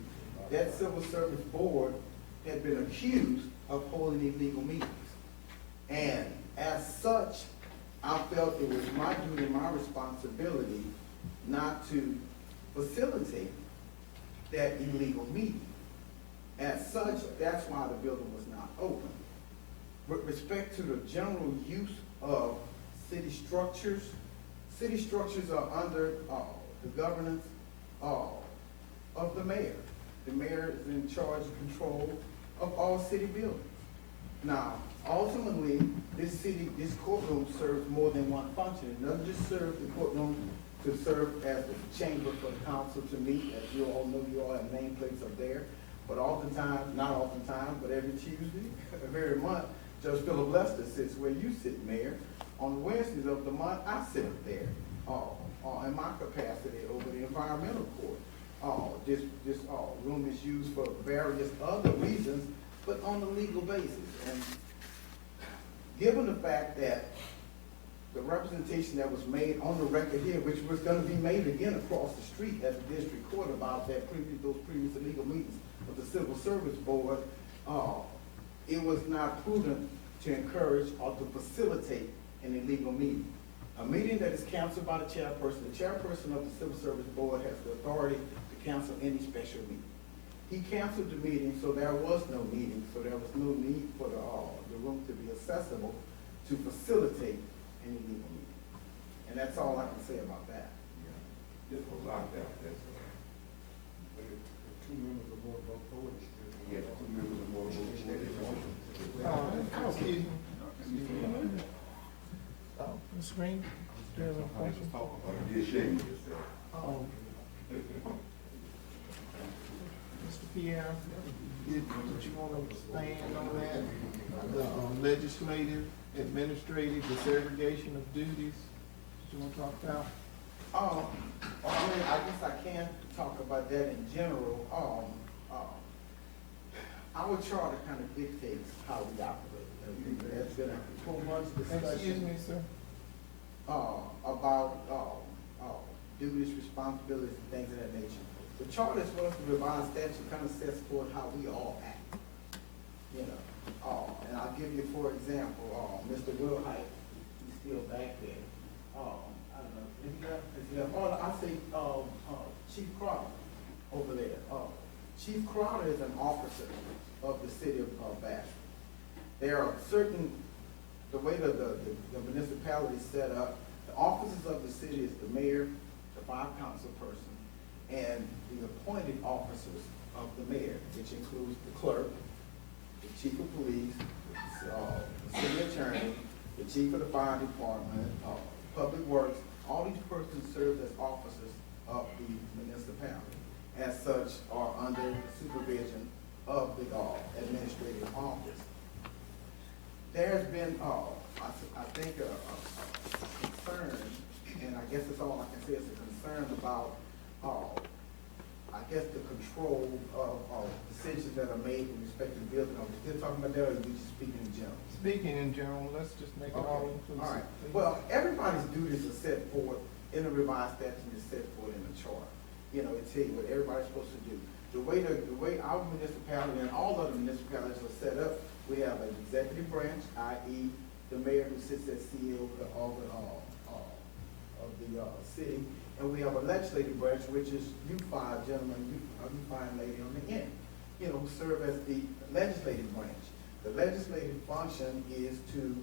that civil service board had been accused of holding illegal meetings. And as such, I felt it was my duty and my responsibility not to facilitate that illegal meeting. As such, that's why the building was not open. With respect to the general use of city structures are under the governance of the mayor. The mayor is in charge of control of all city buildings. Now, ultimately, this courtroom serves more than one function. It doesn't just serve the courtroom to serve as the chamber for the council to meet. As you all know, you all have nameplates up there. But oftentimes, not oftentimes, but every Tuesday of every month, Judge Philip Lester sits where you sit, Mayor. On Wednesdays of the month, I sit up there in my capacity over the environmental court. This room is used for various other reasons, but on a legal basis. And given the fact that the representation that was made on the record here, which was going to be made again across the street at the district court about those previous illegal meetings of the Civil Service Board, it was not prudent to encourage or to facilitate an illegal meeting. A meeting that is canceled by the chairperson of the Civil Service Board has the authority to cancel any special meeting. He canceled the meeting, so there was no meeting, so there was no need for the room to be accessible to facilitate an illegal meeting. And that's all I can say about that. This was locked out, that's all. Two members of the board vote for it. Yes, 2 members of the board voted for it. Excuse me. Mr. Green, do you have a question? You did shake yourself. Mr. Pierre, did you want to expand on that? The legislative, administrative, desegregation of duties, did you want to talk about? I guess I can talk about that in general. Our charter kind of dictates how we operate. There's been a 4 months discussion. Excuse me, sir. About duties, responsibilities, and things of that nature. The charter, as well as the revised statute, kind of sets forth how we all act. You know, and I'll give you, for example, Mr. Wilhite, he's still back there. I don't know, I say Chief Crowder over there. Chief Crowder is an officer of the city of Bastrop. There are certain, the way the municipality is set up, the officers of the city is the mayor, the 5 council person, and the appointed officers of the mayor, which includes the clerk, the chief of police, the city attorney, the chief of the fire department, public works. All these persons serve as officers of the municipality. As such, are under the supervision of the administrative office. There's been, I think, a concern, and I guess that's all I can say is a concern about, I guess, the control of decisions that are made with respect to the building. Are we still talking about that, or are we just speaking in general? Speaking in general, let's just make it all inclusive. All right. please. Well, everybody's duties are set forth in the revised statute, is set forth in the charter. You know, it tells you what everybody's supposed to do. The way our municipality and all other municipalities are set up, we have an executive branch, i.e. the mayor who sits as CEO of the city, and we have a legislative branch, which is you 5 gentlemen, you fine lady on the end, you know, who serve as the legislative branch. The legislative function is to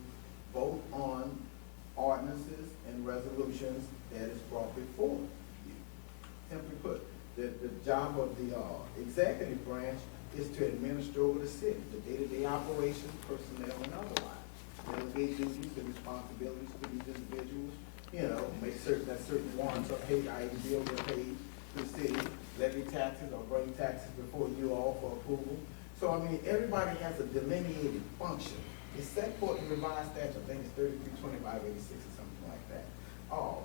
vote on ordinances and resolutions that is brought before you. Simply put, the job of the executive branch is to administer over the city, the day-to-day operations, personnel, and otherwise. Delegate duties and responsibilities to these individuals, you know, make certain that certain warrants are paid, i.e. bills are paid to the city, levy taxes or bring taxes before you all for approval. So, I mean, everybody has a delineated function. It's set forth in the revised statute, I think it's 332586 or something like that.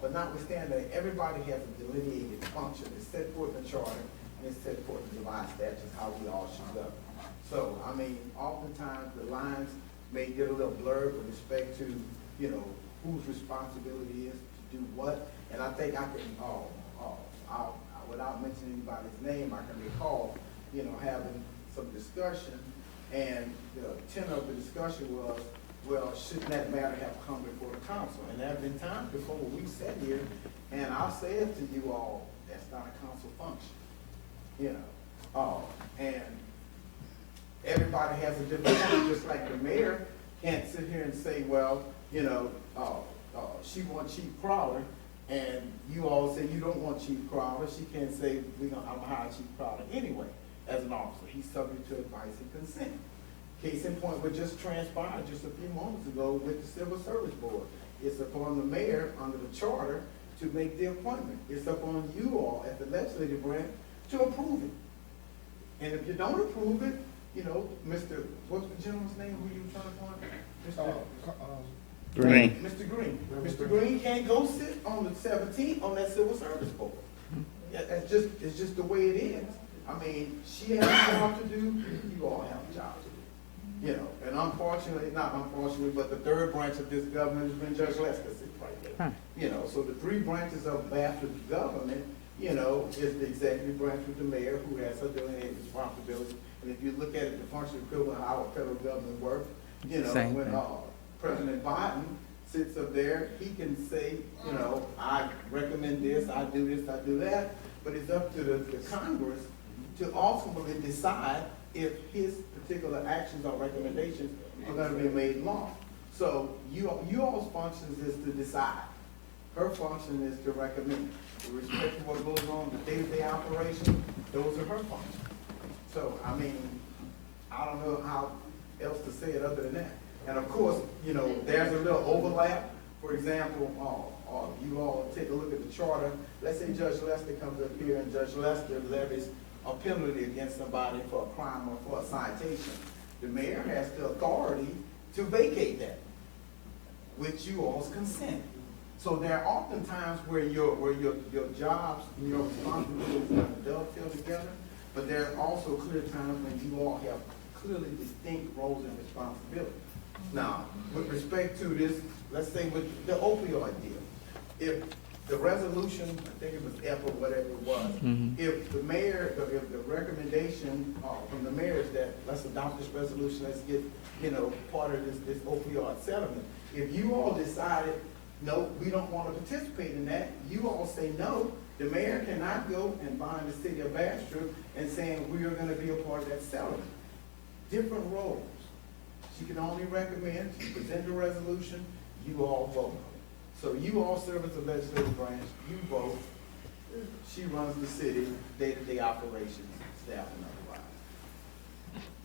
But notwithstanding that, everybody has a delineated function. It's set forth in the charter, and it's set forth in the revised statutes, how we all should up. So, I mean, oftentimes the lines may get a little blurred with respect to, you know, whose responsibility is to do what. And I think I can, without mentioning anybody's name, I can recall, you know, having some discussion, and the tenor of the discussion was, well, shouldn't that matter have come before the council? And there have been times before where we sat here, and I said to you all, that's not a council function, you know. And everybody has a different function, just like the mayor can't sit here and say, well, you know, she wants Chief Crowder, and you all say you don't want Chief Crowder. She can't say, I'm gonna hire Chief Crowder anyway. As an officer, he's subject to advice and consent. Case in point, what just transpired just a few moments ago with the Civil Service Board. It's upon the mayor under the charter to make the appointment. It's upon you all at the legislative branch to approve it. And if you don't approve it, you know, what's the gentleman's name who you were trying to find? Green. Mr. Green. Mr. Green can't go sit on the 17th on that Civil Service Board. It's just the way it is. I mean, she has a job to do, you all have a job to do. You know, and not unfortunately, but the third branch of this government has been Judge Lester sitting right there. You know, so the 3 branches of Bastrop government, you know, is the executive branch with the mayor, who has her delineated responsibilities, and And if you look at it, the functional equivalent of how our federal government works, you know, Same when thing. President Biden sits up there, he can say, you know, I recommend this, I do this, I do that, but it's up to the Congress to ultimately decide if his particular actions or recommendations are gonna be made law. So you all's functions is to decide. Her function is to recommend. With respect to what goes on, the day-to-day operation, those are her functions. So, I mean, I don't know how else to say it other than that. And of course, you know, there's a little overlap. For example, you all take a look at the charter. Let's say Judge Lester comes up here and Judge Lester levies a penalty against somebody for a crime or for a citation. The mayor has the authority to vacate that with you all's consent. So there are often times where your jobs and your responsibilities have to dovetail together, but there are also clear times when you all have clearly distinct roles and responsibilities. Now, with respect to this, let's say with the opioid deal, if the resolution, I think it was F or whatever it was, if the mayor, if the recommendation from the mayor is that let's adopt this resolution, let's get, you know, part of this opioid settlement. If you all decided, no, we don't want to participate in that, you all say no, the mayor cannot go and bind the city of Bastrop and saying we are going to be a part of that settlement. Different roles. She can only recommend, she present the resolution, you all vote. So you all serve as the legislative branch, you vote, she runs the city, day-to-day operations, staff and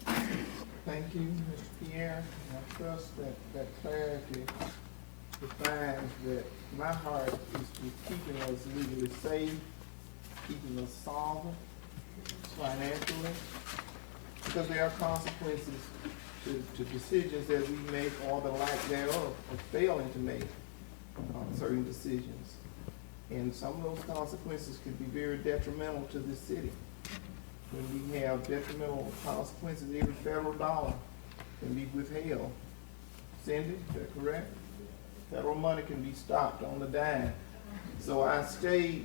otherwise. Thank you, Mr. Pierre. I trust that clarity defines that my heart is keeping us legally safe, keeping us solvent financially, because there are consequences to decisions that we make or the lack thereof, or failing to make certain decisions. And some of those consequences can be very detrimental to the city. When we have detrimental consequences, every federal dollar can be withheld. Cindy, is that correct? Federal money can be stopped on the dime. So I stay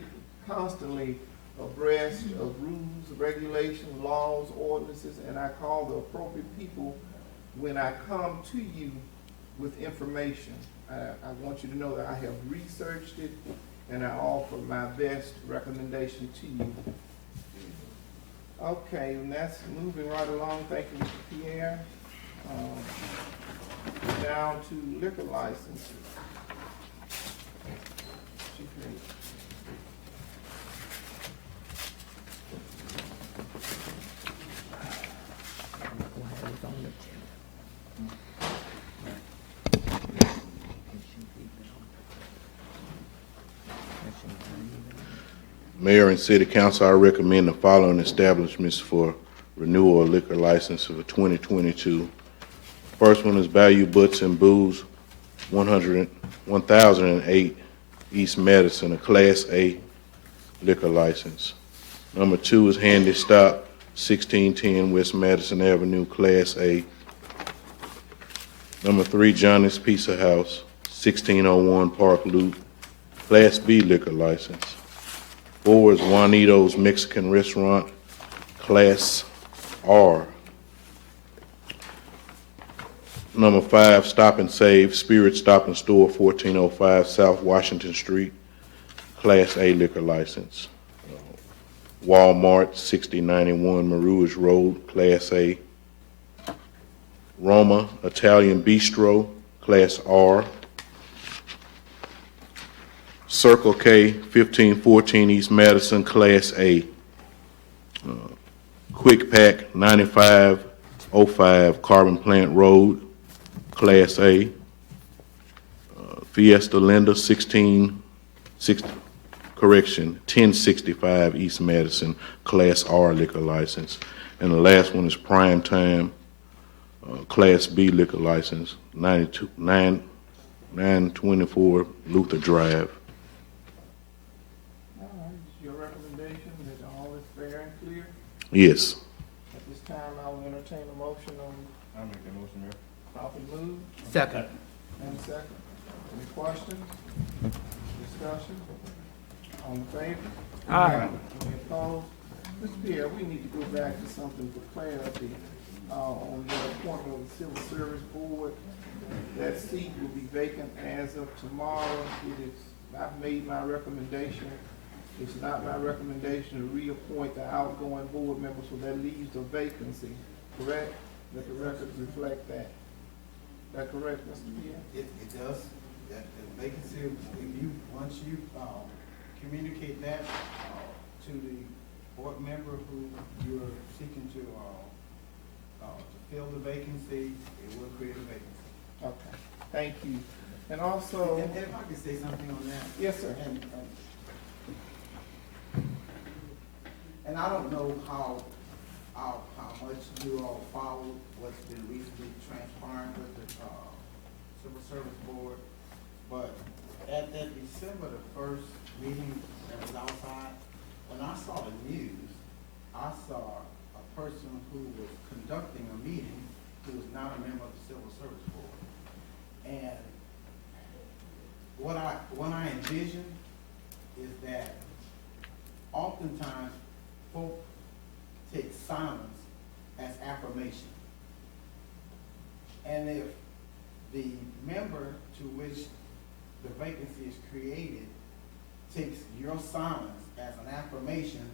constantly abreast of rules, regulations, laws, ordinances, and I call the appropriate people when I come to you with information. I want you to know that I have researched it and I offer my best recommendation to you. Okay, and that's moving right along. Thank you, Mr. Pierre. Down to liquor licenses. Mayor and City Council, I recommend the following establishments for renewal of liquor license for 2022. First one is Value Butts and Booze, 1008 East Madison, a Class A liquor license. Number 2 is Handy Stop, 1610 West Madison Avenue, Class A. Number 3, Johnny's Pizza House, 1601 Park Loop, Class B liquor license. 4 is Juanito's Mexican Restaurant, Class R. Number 5, Stop and Save, Spirit Stop and Store, 1405 South Washington Street, Class A liquor license. Walmart, 6091 Monroe Road, Class A. Roma Italian Bistro, Class R. Circle K, 1514 East Madison, Class A. Quick Pack, 9505 Carbon Plant Road, Class A. Fiesta Linda, 1065 East Madison, Class R liquor license. And the last one is Prime Time, Class B liquor license, 924 Luther Drive. All right, is your recommendation that all is fair and clear? Yes. At this time, I will entertain a motion on. I'll make that motion, Mayor. Properly moved. Second. And second. Any questions? Discussion? All in favor? Aye. Any opposed? Mr. Pierre, we need to go back to something for clarity, on the appointment of the Civil Service Board. That seat will be vacant as of tomorrow. It is, I've made my recommendation. It's not my recommendation to reappoint the outgoing board member, so that leaves a vacancy, correct? Let the records reflect that. Is that correct, Mr. Pierre? It does, that the vacancy, if you, once you, communicate that, to the board member who you're seeking to fill the vacancy, it will create a vacancy. Okay, thank you. And also. And if I could say something on that. Yes, sir. And I don't know how much you all follow what's been recently transpiring with the, Civil Service Board, but at that December the 1st meeting that was outside, when I saw the news, I saw a person who was conducting a meeting who was not a member of the Civil Service Board. And what I envision is that oftentimes folk take silence as affirmation. And if the member to which the vacancy is created takes your silence as an affirmation,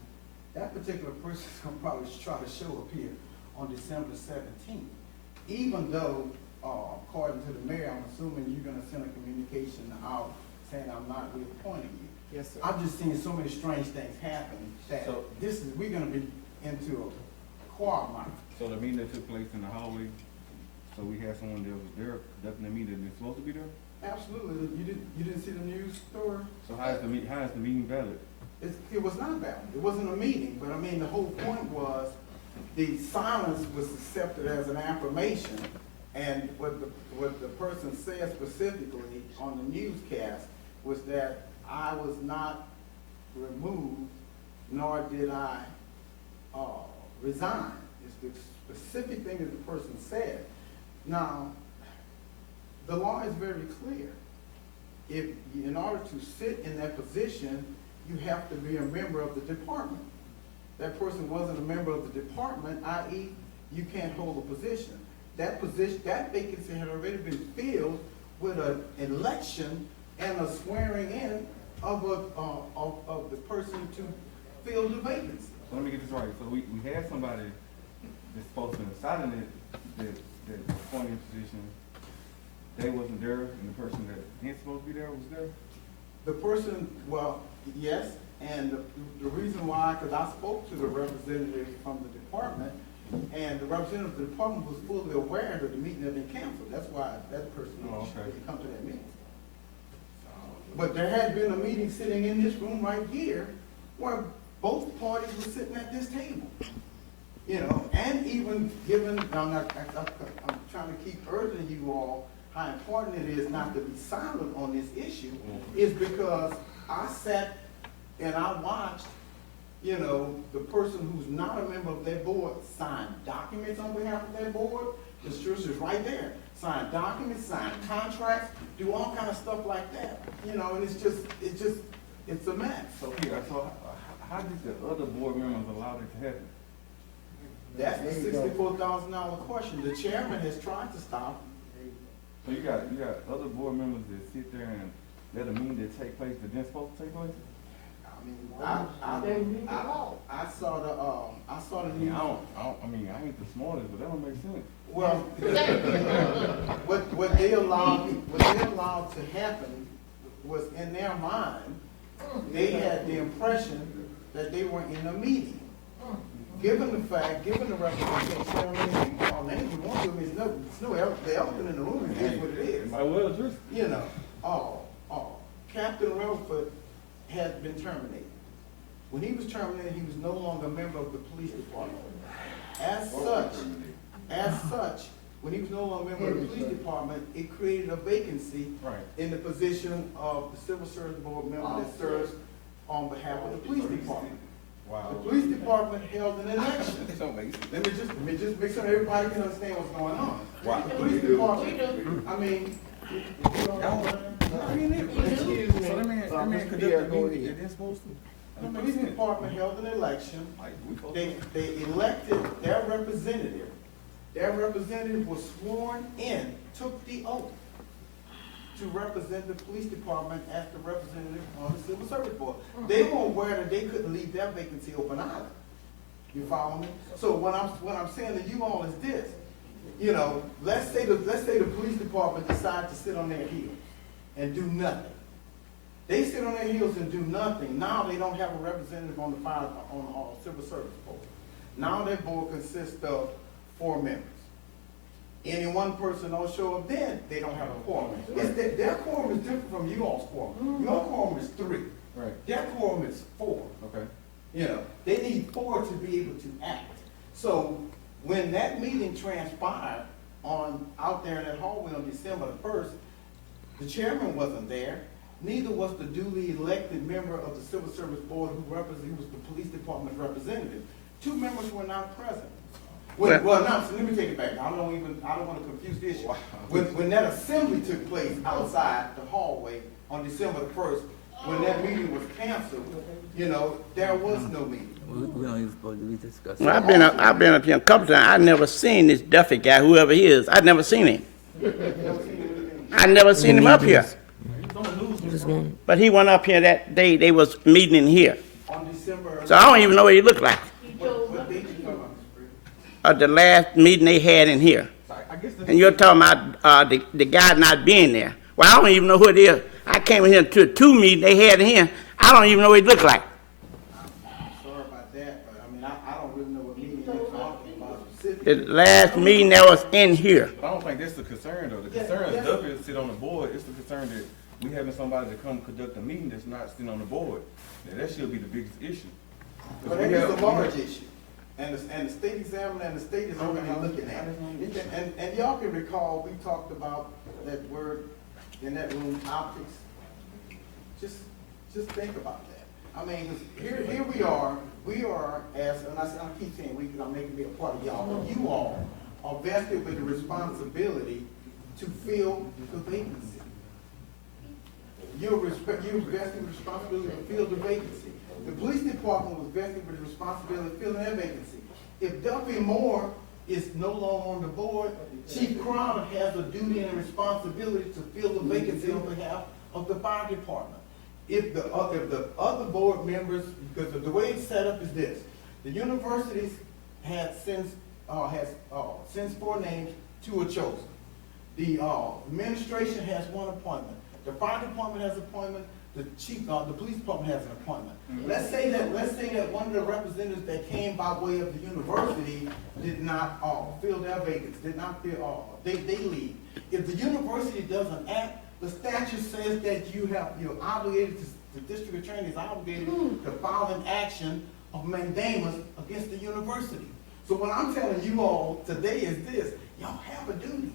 that particular person is going to probably try to show up here on December 17th. Even though, according to the mayor, I'm assuming you're going to send a communication out saying I'm not reappointing you. Yes, sir. I've just seen so many strange things happen that we're going to be into a quagmire. So the meeting that took place in the hallway, so we had someone that was there conducting the meeting that's supposed to be there? Absolutely. You didn't see the news story? So how is the meeting valid? It was not valid. It wasn't a meeting, but I mean, the whole point was the silence was accepted as an affirmation, and what the person said specifically on the newscast was that I was not removed, nor did I resign. It's the specific thing that the person said. Now, the law is very clear. If, in order to sit in that position, you have to be a member of the department. That person wasn't a member of the department, i.e., you can't hold a position. That vacancy had already been filled with an election and a swearing in of the person to fill the vacancy. So let me get this right. So we had somebody that's supposed to have sat in the appointing position. They wasn't there, and the person that ain't supposed to be there was there? The person, well, yes, and the reason why, because I spoke to the representative from the department, and the representative of the department was fully aware that the meeting had been canceled. That's why that person didn't come to that meeting. But there had been a meeting sitting in this room right here where both parties were sitting at this table. You know, and even given, I'm trying to keep urging you all how important it is not to be silent on this issue, is because I sat and I watched, you know, the person who's not a member of that board sign documents on behalf of that board. The scripture is right there. Sign documents, sign contracts, do all kind of stuff like that. You know, and it's a mess. So here, so how did the other board members allow it to happen? That's the $64,000 question. The chairman has tried to stop. So you got other board members that sit there and let a meeting that take place that didn't supposed to take place? I saw the news. I mean, I ain't the smartest, but that don't make sense. Well, what they allowed to happen was, in their mind, they had the impression that they were in a meeting. Given the representation, I mean, all names you want to, I mean, the elephant in the room is what it is. Might well just. You know, Captain Relford had been terminated. When he was terminated, he was no longer a member of the police department. As such, when he was no longer a member of the police department, it created a vacancy in the position of the Civil Service Board member that serves on behalf of the police department. Wow. The police department held an election. Let me just make sure everybody can understand what's going on. Wow. The police department, I mean, Excuse me. So let me conduct the meeting. It didn't supposed to? The police department held an election. They elected their representative. Their representative was sworn in, took the oath to represent the police department as the representative on the Civil Service Board. They were aware that they couldn't leave their vacancy open either. You follow me? So what I'm saying to you all is this. You know, let's say the police department decides to sit on their heels and do nothing. They sit on their heels and do nothing. Now they don't have a representative on the Civil Service Board. Now their board consists of 4 members. Any one person don't show up, then they don't have a quorum. Their quorum is different from you all's quorum. Your quorum is 3. Right. Their quorum is 4. Okay. You know, they need 4 to be able to act. So when that meeting transpired out there in that hallway on December the 1st, the chairman wasn't there. Neither was the duly elected member of the Civil Service Board who was the police department's representative. 2 members were not present. Let me take it back. I don't want to confuse the issue. When that assembly took place outside the hallway on December the 1st, when that meeting was canceled, you know, there was no meeting. We don't even supposed to be discussing. Well, I've been up here a couple times. I never seen this Duffy guy, whoever he is. I never seen him. I never seen him up here. But he went up here that day. They was meeting in here. On December. So I don't even know what he looked like. What date you talking about? The last meeting they had in here. And you're talking about the guy not being there. Well, I don't even know who it is. I came in here to 2 meetings they had in here. I don't even know what he looked like. Sorry about that, but I mean, I don't really know what meeting you're talking about specifically. The last meeting that was in here. But I don't think that's the concern, though. The concern is Duffy sit on the board. It's the concern that we having somebody to come conduct a meeting that's not sitting on the board. Now, that should be the biggest issue. But that is a large issue. And the state examiner and the state is already looking at it. And y'all can recall, we talked about that word in that room, optics. Just think about that. I mean, 'cause here we are as, and I keep saying we, because I'm making me a part of y'all, but you all are vested with the responsibility to fill the vacancy. You're vested with the responsibility to fill the vacancy. The police department was vested with the responsibility of filling that vacancy. If Duffy Moore is no longer on the board, Chief Crowder has a duty and a responsibility to fill the vacancy on behalf of the fire department. If the other board members, because the way it's set up is this: the universities has since 4 names, 2 are chosen. The administration has 1 appointment. The fire department has an appointment. The police department has an appointment. Mm-hmm. Let's say that one of the representatives that came by way of the university did not fill their vacancy, did not fill they leave. If the university doesn't act, the statute says that you're obligated to, the district attorney is obligated to file an action of mandamus against the university. So what I'm telling you all today is this: y'all have a duty.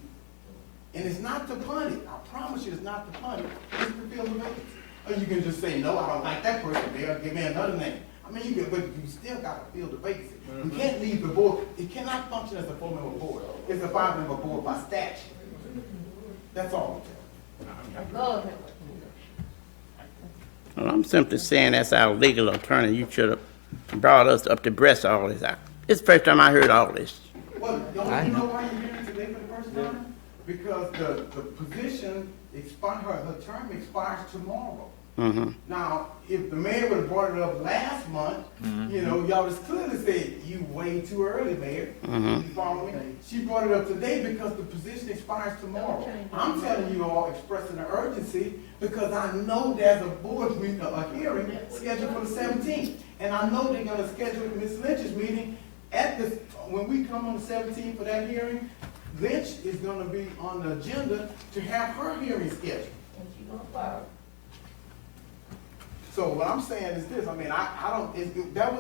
And it's not to punish. I promise you it's not to punish. It's to fill the vacancy. Or you can just say, no, I don't like that person there, give me another name. I mean, but you still got to fill the vacancy. You can't leave the board. It cannot function as a 4-member board. It's a 5-member board by statute. That's all. Well, I'm simply saying, as our legal attorney, you should have brought us up to breast all this out. It's the first time I heard all this. Well, don't you know why you're hearing today for the first time? Because the position her term expires tomorrow. Mm-hmm. Now, if the mayor would have brought it up last month, you know, y'all just clearly said, you way too early, Mayor. You follow me? She brought it up today because the position expires tomorrow. I'm telling you all, expressing the urgency, because I know there's a board meeting, a hearing scheduled for the 17th. And I know they're gonna schedule Ms. Lynch's meeting when we come on the 17th for that hearing. Lynch is gonna be on the agenda to have her hearing scheduled. And she's gonna fire. So what I'm saying is this: I mean,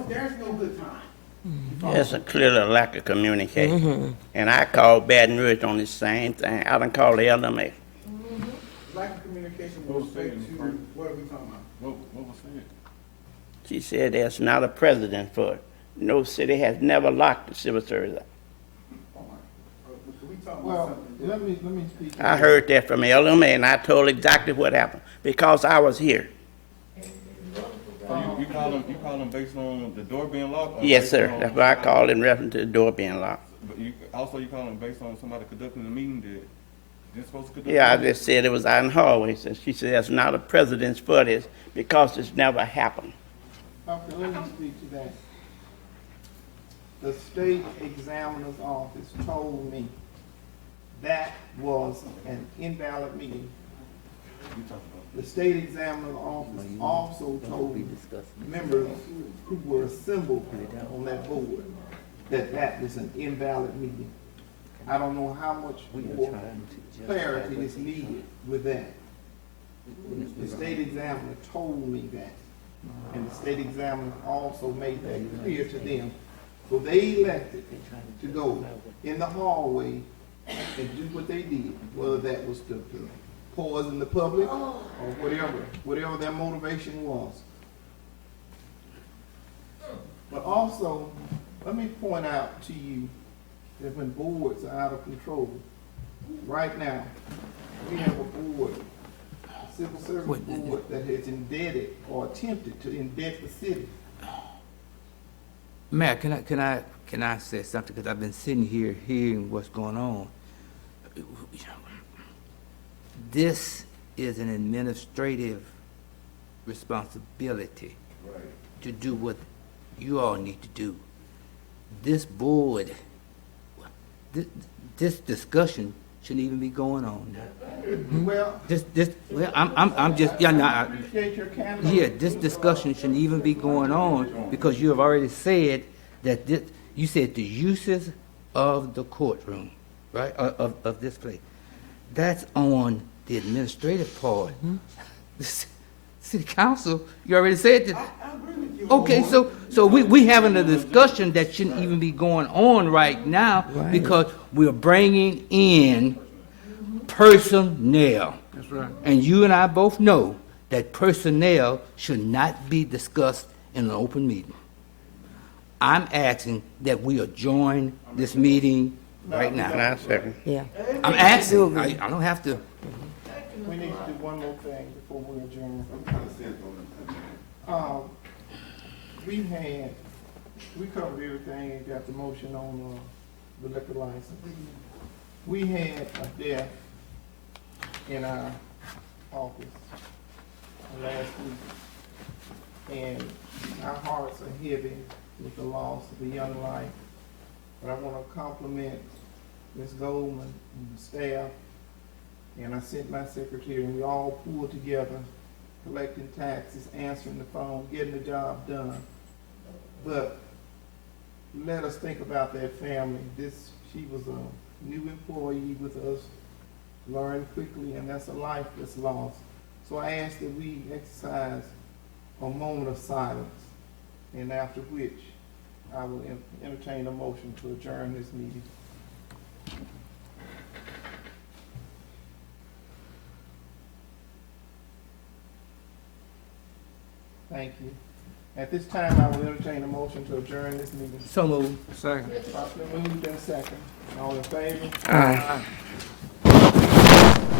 there's no good time. There's a clear lack of communication. And I called Baton Rouge on the same thing. I done called the LMA. Lack of communication with respect to what are we talking about? What was said? She said there's not a precedent for it. No city has never locked the civil service up. Well, let me speak. I heard that from LMA, and I told exactly what happened because I was here. So you you call them based on the door being locked? Or Yes, based sir. on- That's why I called in reference to the door being locked. But you call them based on somebody conducting the meeting that they're supposed to conduct? Yeah, I the meeting? just said it was out in the hallway, so she said that's not a precedence for this because it's never happened. Okay, let me speak to that. The state examiner's office told me that was an invalid meeting. The state examiner's office also told members who were assembled on that board that that was an invalid meeting. I don't know how much more clarity is needed with that. The state examiner told me that, and the state examiner also made that clear to them. So they elected to go in the hallway and do what they did, whether that was to poison the public or whatever their motivation was. But also, let me point out to you that when boards are out of control, right now, we have a board, a civil service board that has indebted or attempted to indebt the city. Mayor, can I say something? Because I've been sitting here hearing what's going on. This is an administrative responsibility to do what you all need to do. This board, this discussion shouldn't even be going on. Well, Well, I'm just, yeah, no, I appreciate your candor. yeah, this discussion shouldn't even be going on because you have already said that this, you said the uses of the courtroom, right, of this place. That's on the administrative part. The city council, you already said that. I agree with you. Okay, so we having a discussion that shouldn't even be going on right now because we're bringing in personnel. That's right. And you and I both know that personnel should not be discussed in an open meeting. I'm asking that we adjourn this meeting right now. And I second. Yeah. I'm asking, I don't have to. We need to do one more thing before we adjourn. We covered everything and got the motion on, the liquor license. We had a death in our office last week. And our hearts are heavy with the loss of a young life. But I want to compliment Ms. Goldman and the staff. And I sent my secretary, and we all pulled together, collecting taxes, answering the phone, getting the job done. But let us think about that family. She was a new employee with us, learned quickly, and that's a life that's lost. So I ask that we exercise a moment of silence, and after which I will entertain a motion to adjourn this meeting. Thank you. At this time, I will entertain a motion to adjourn this meeting. So moved. Second. Properly moved and second. All in favor? Aye.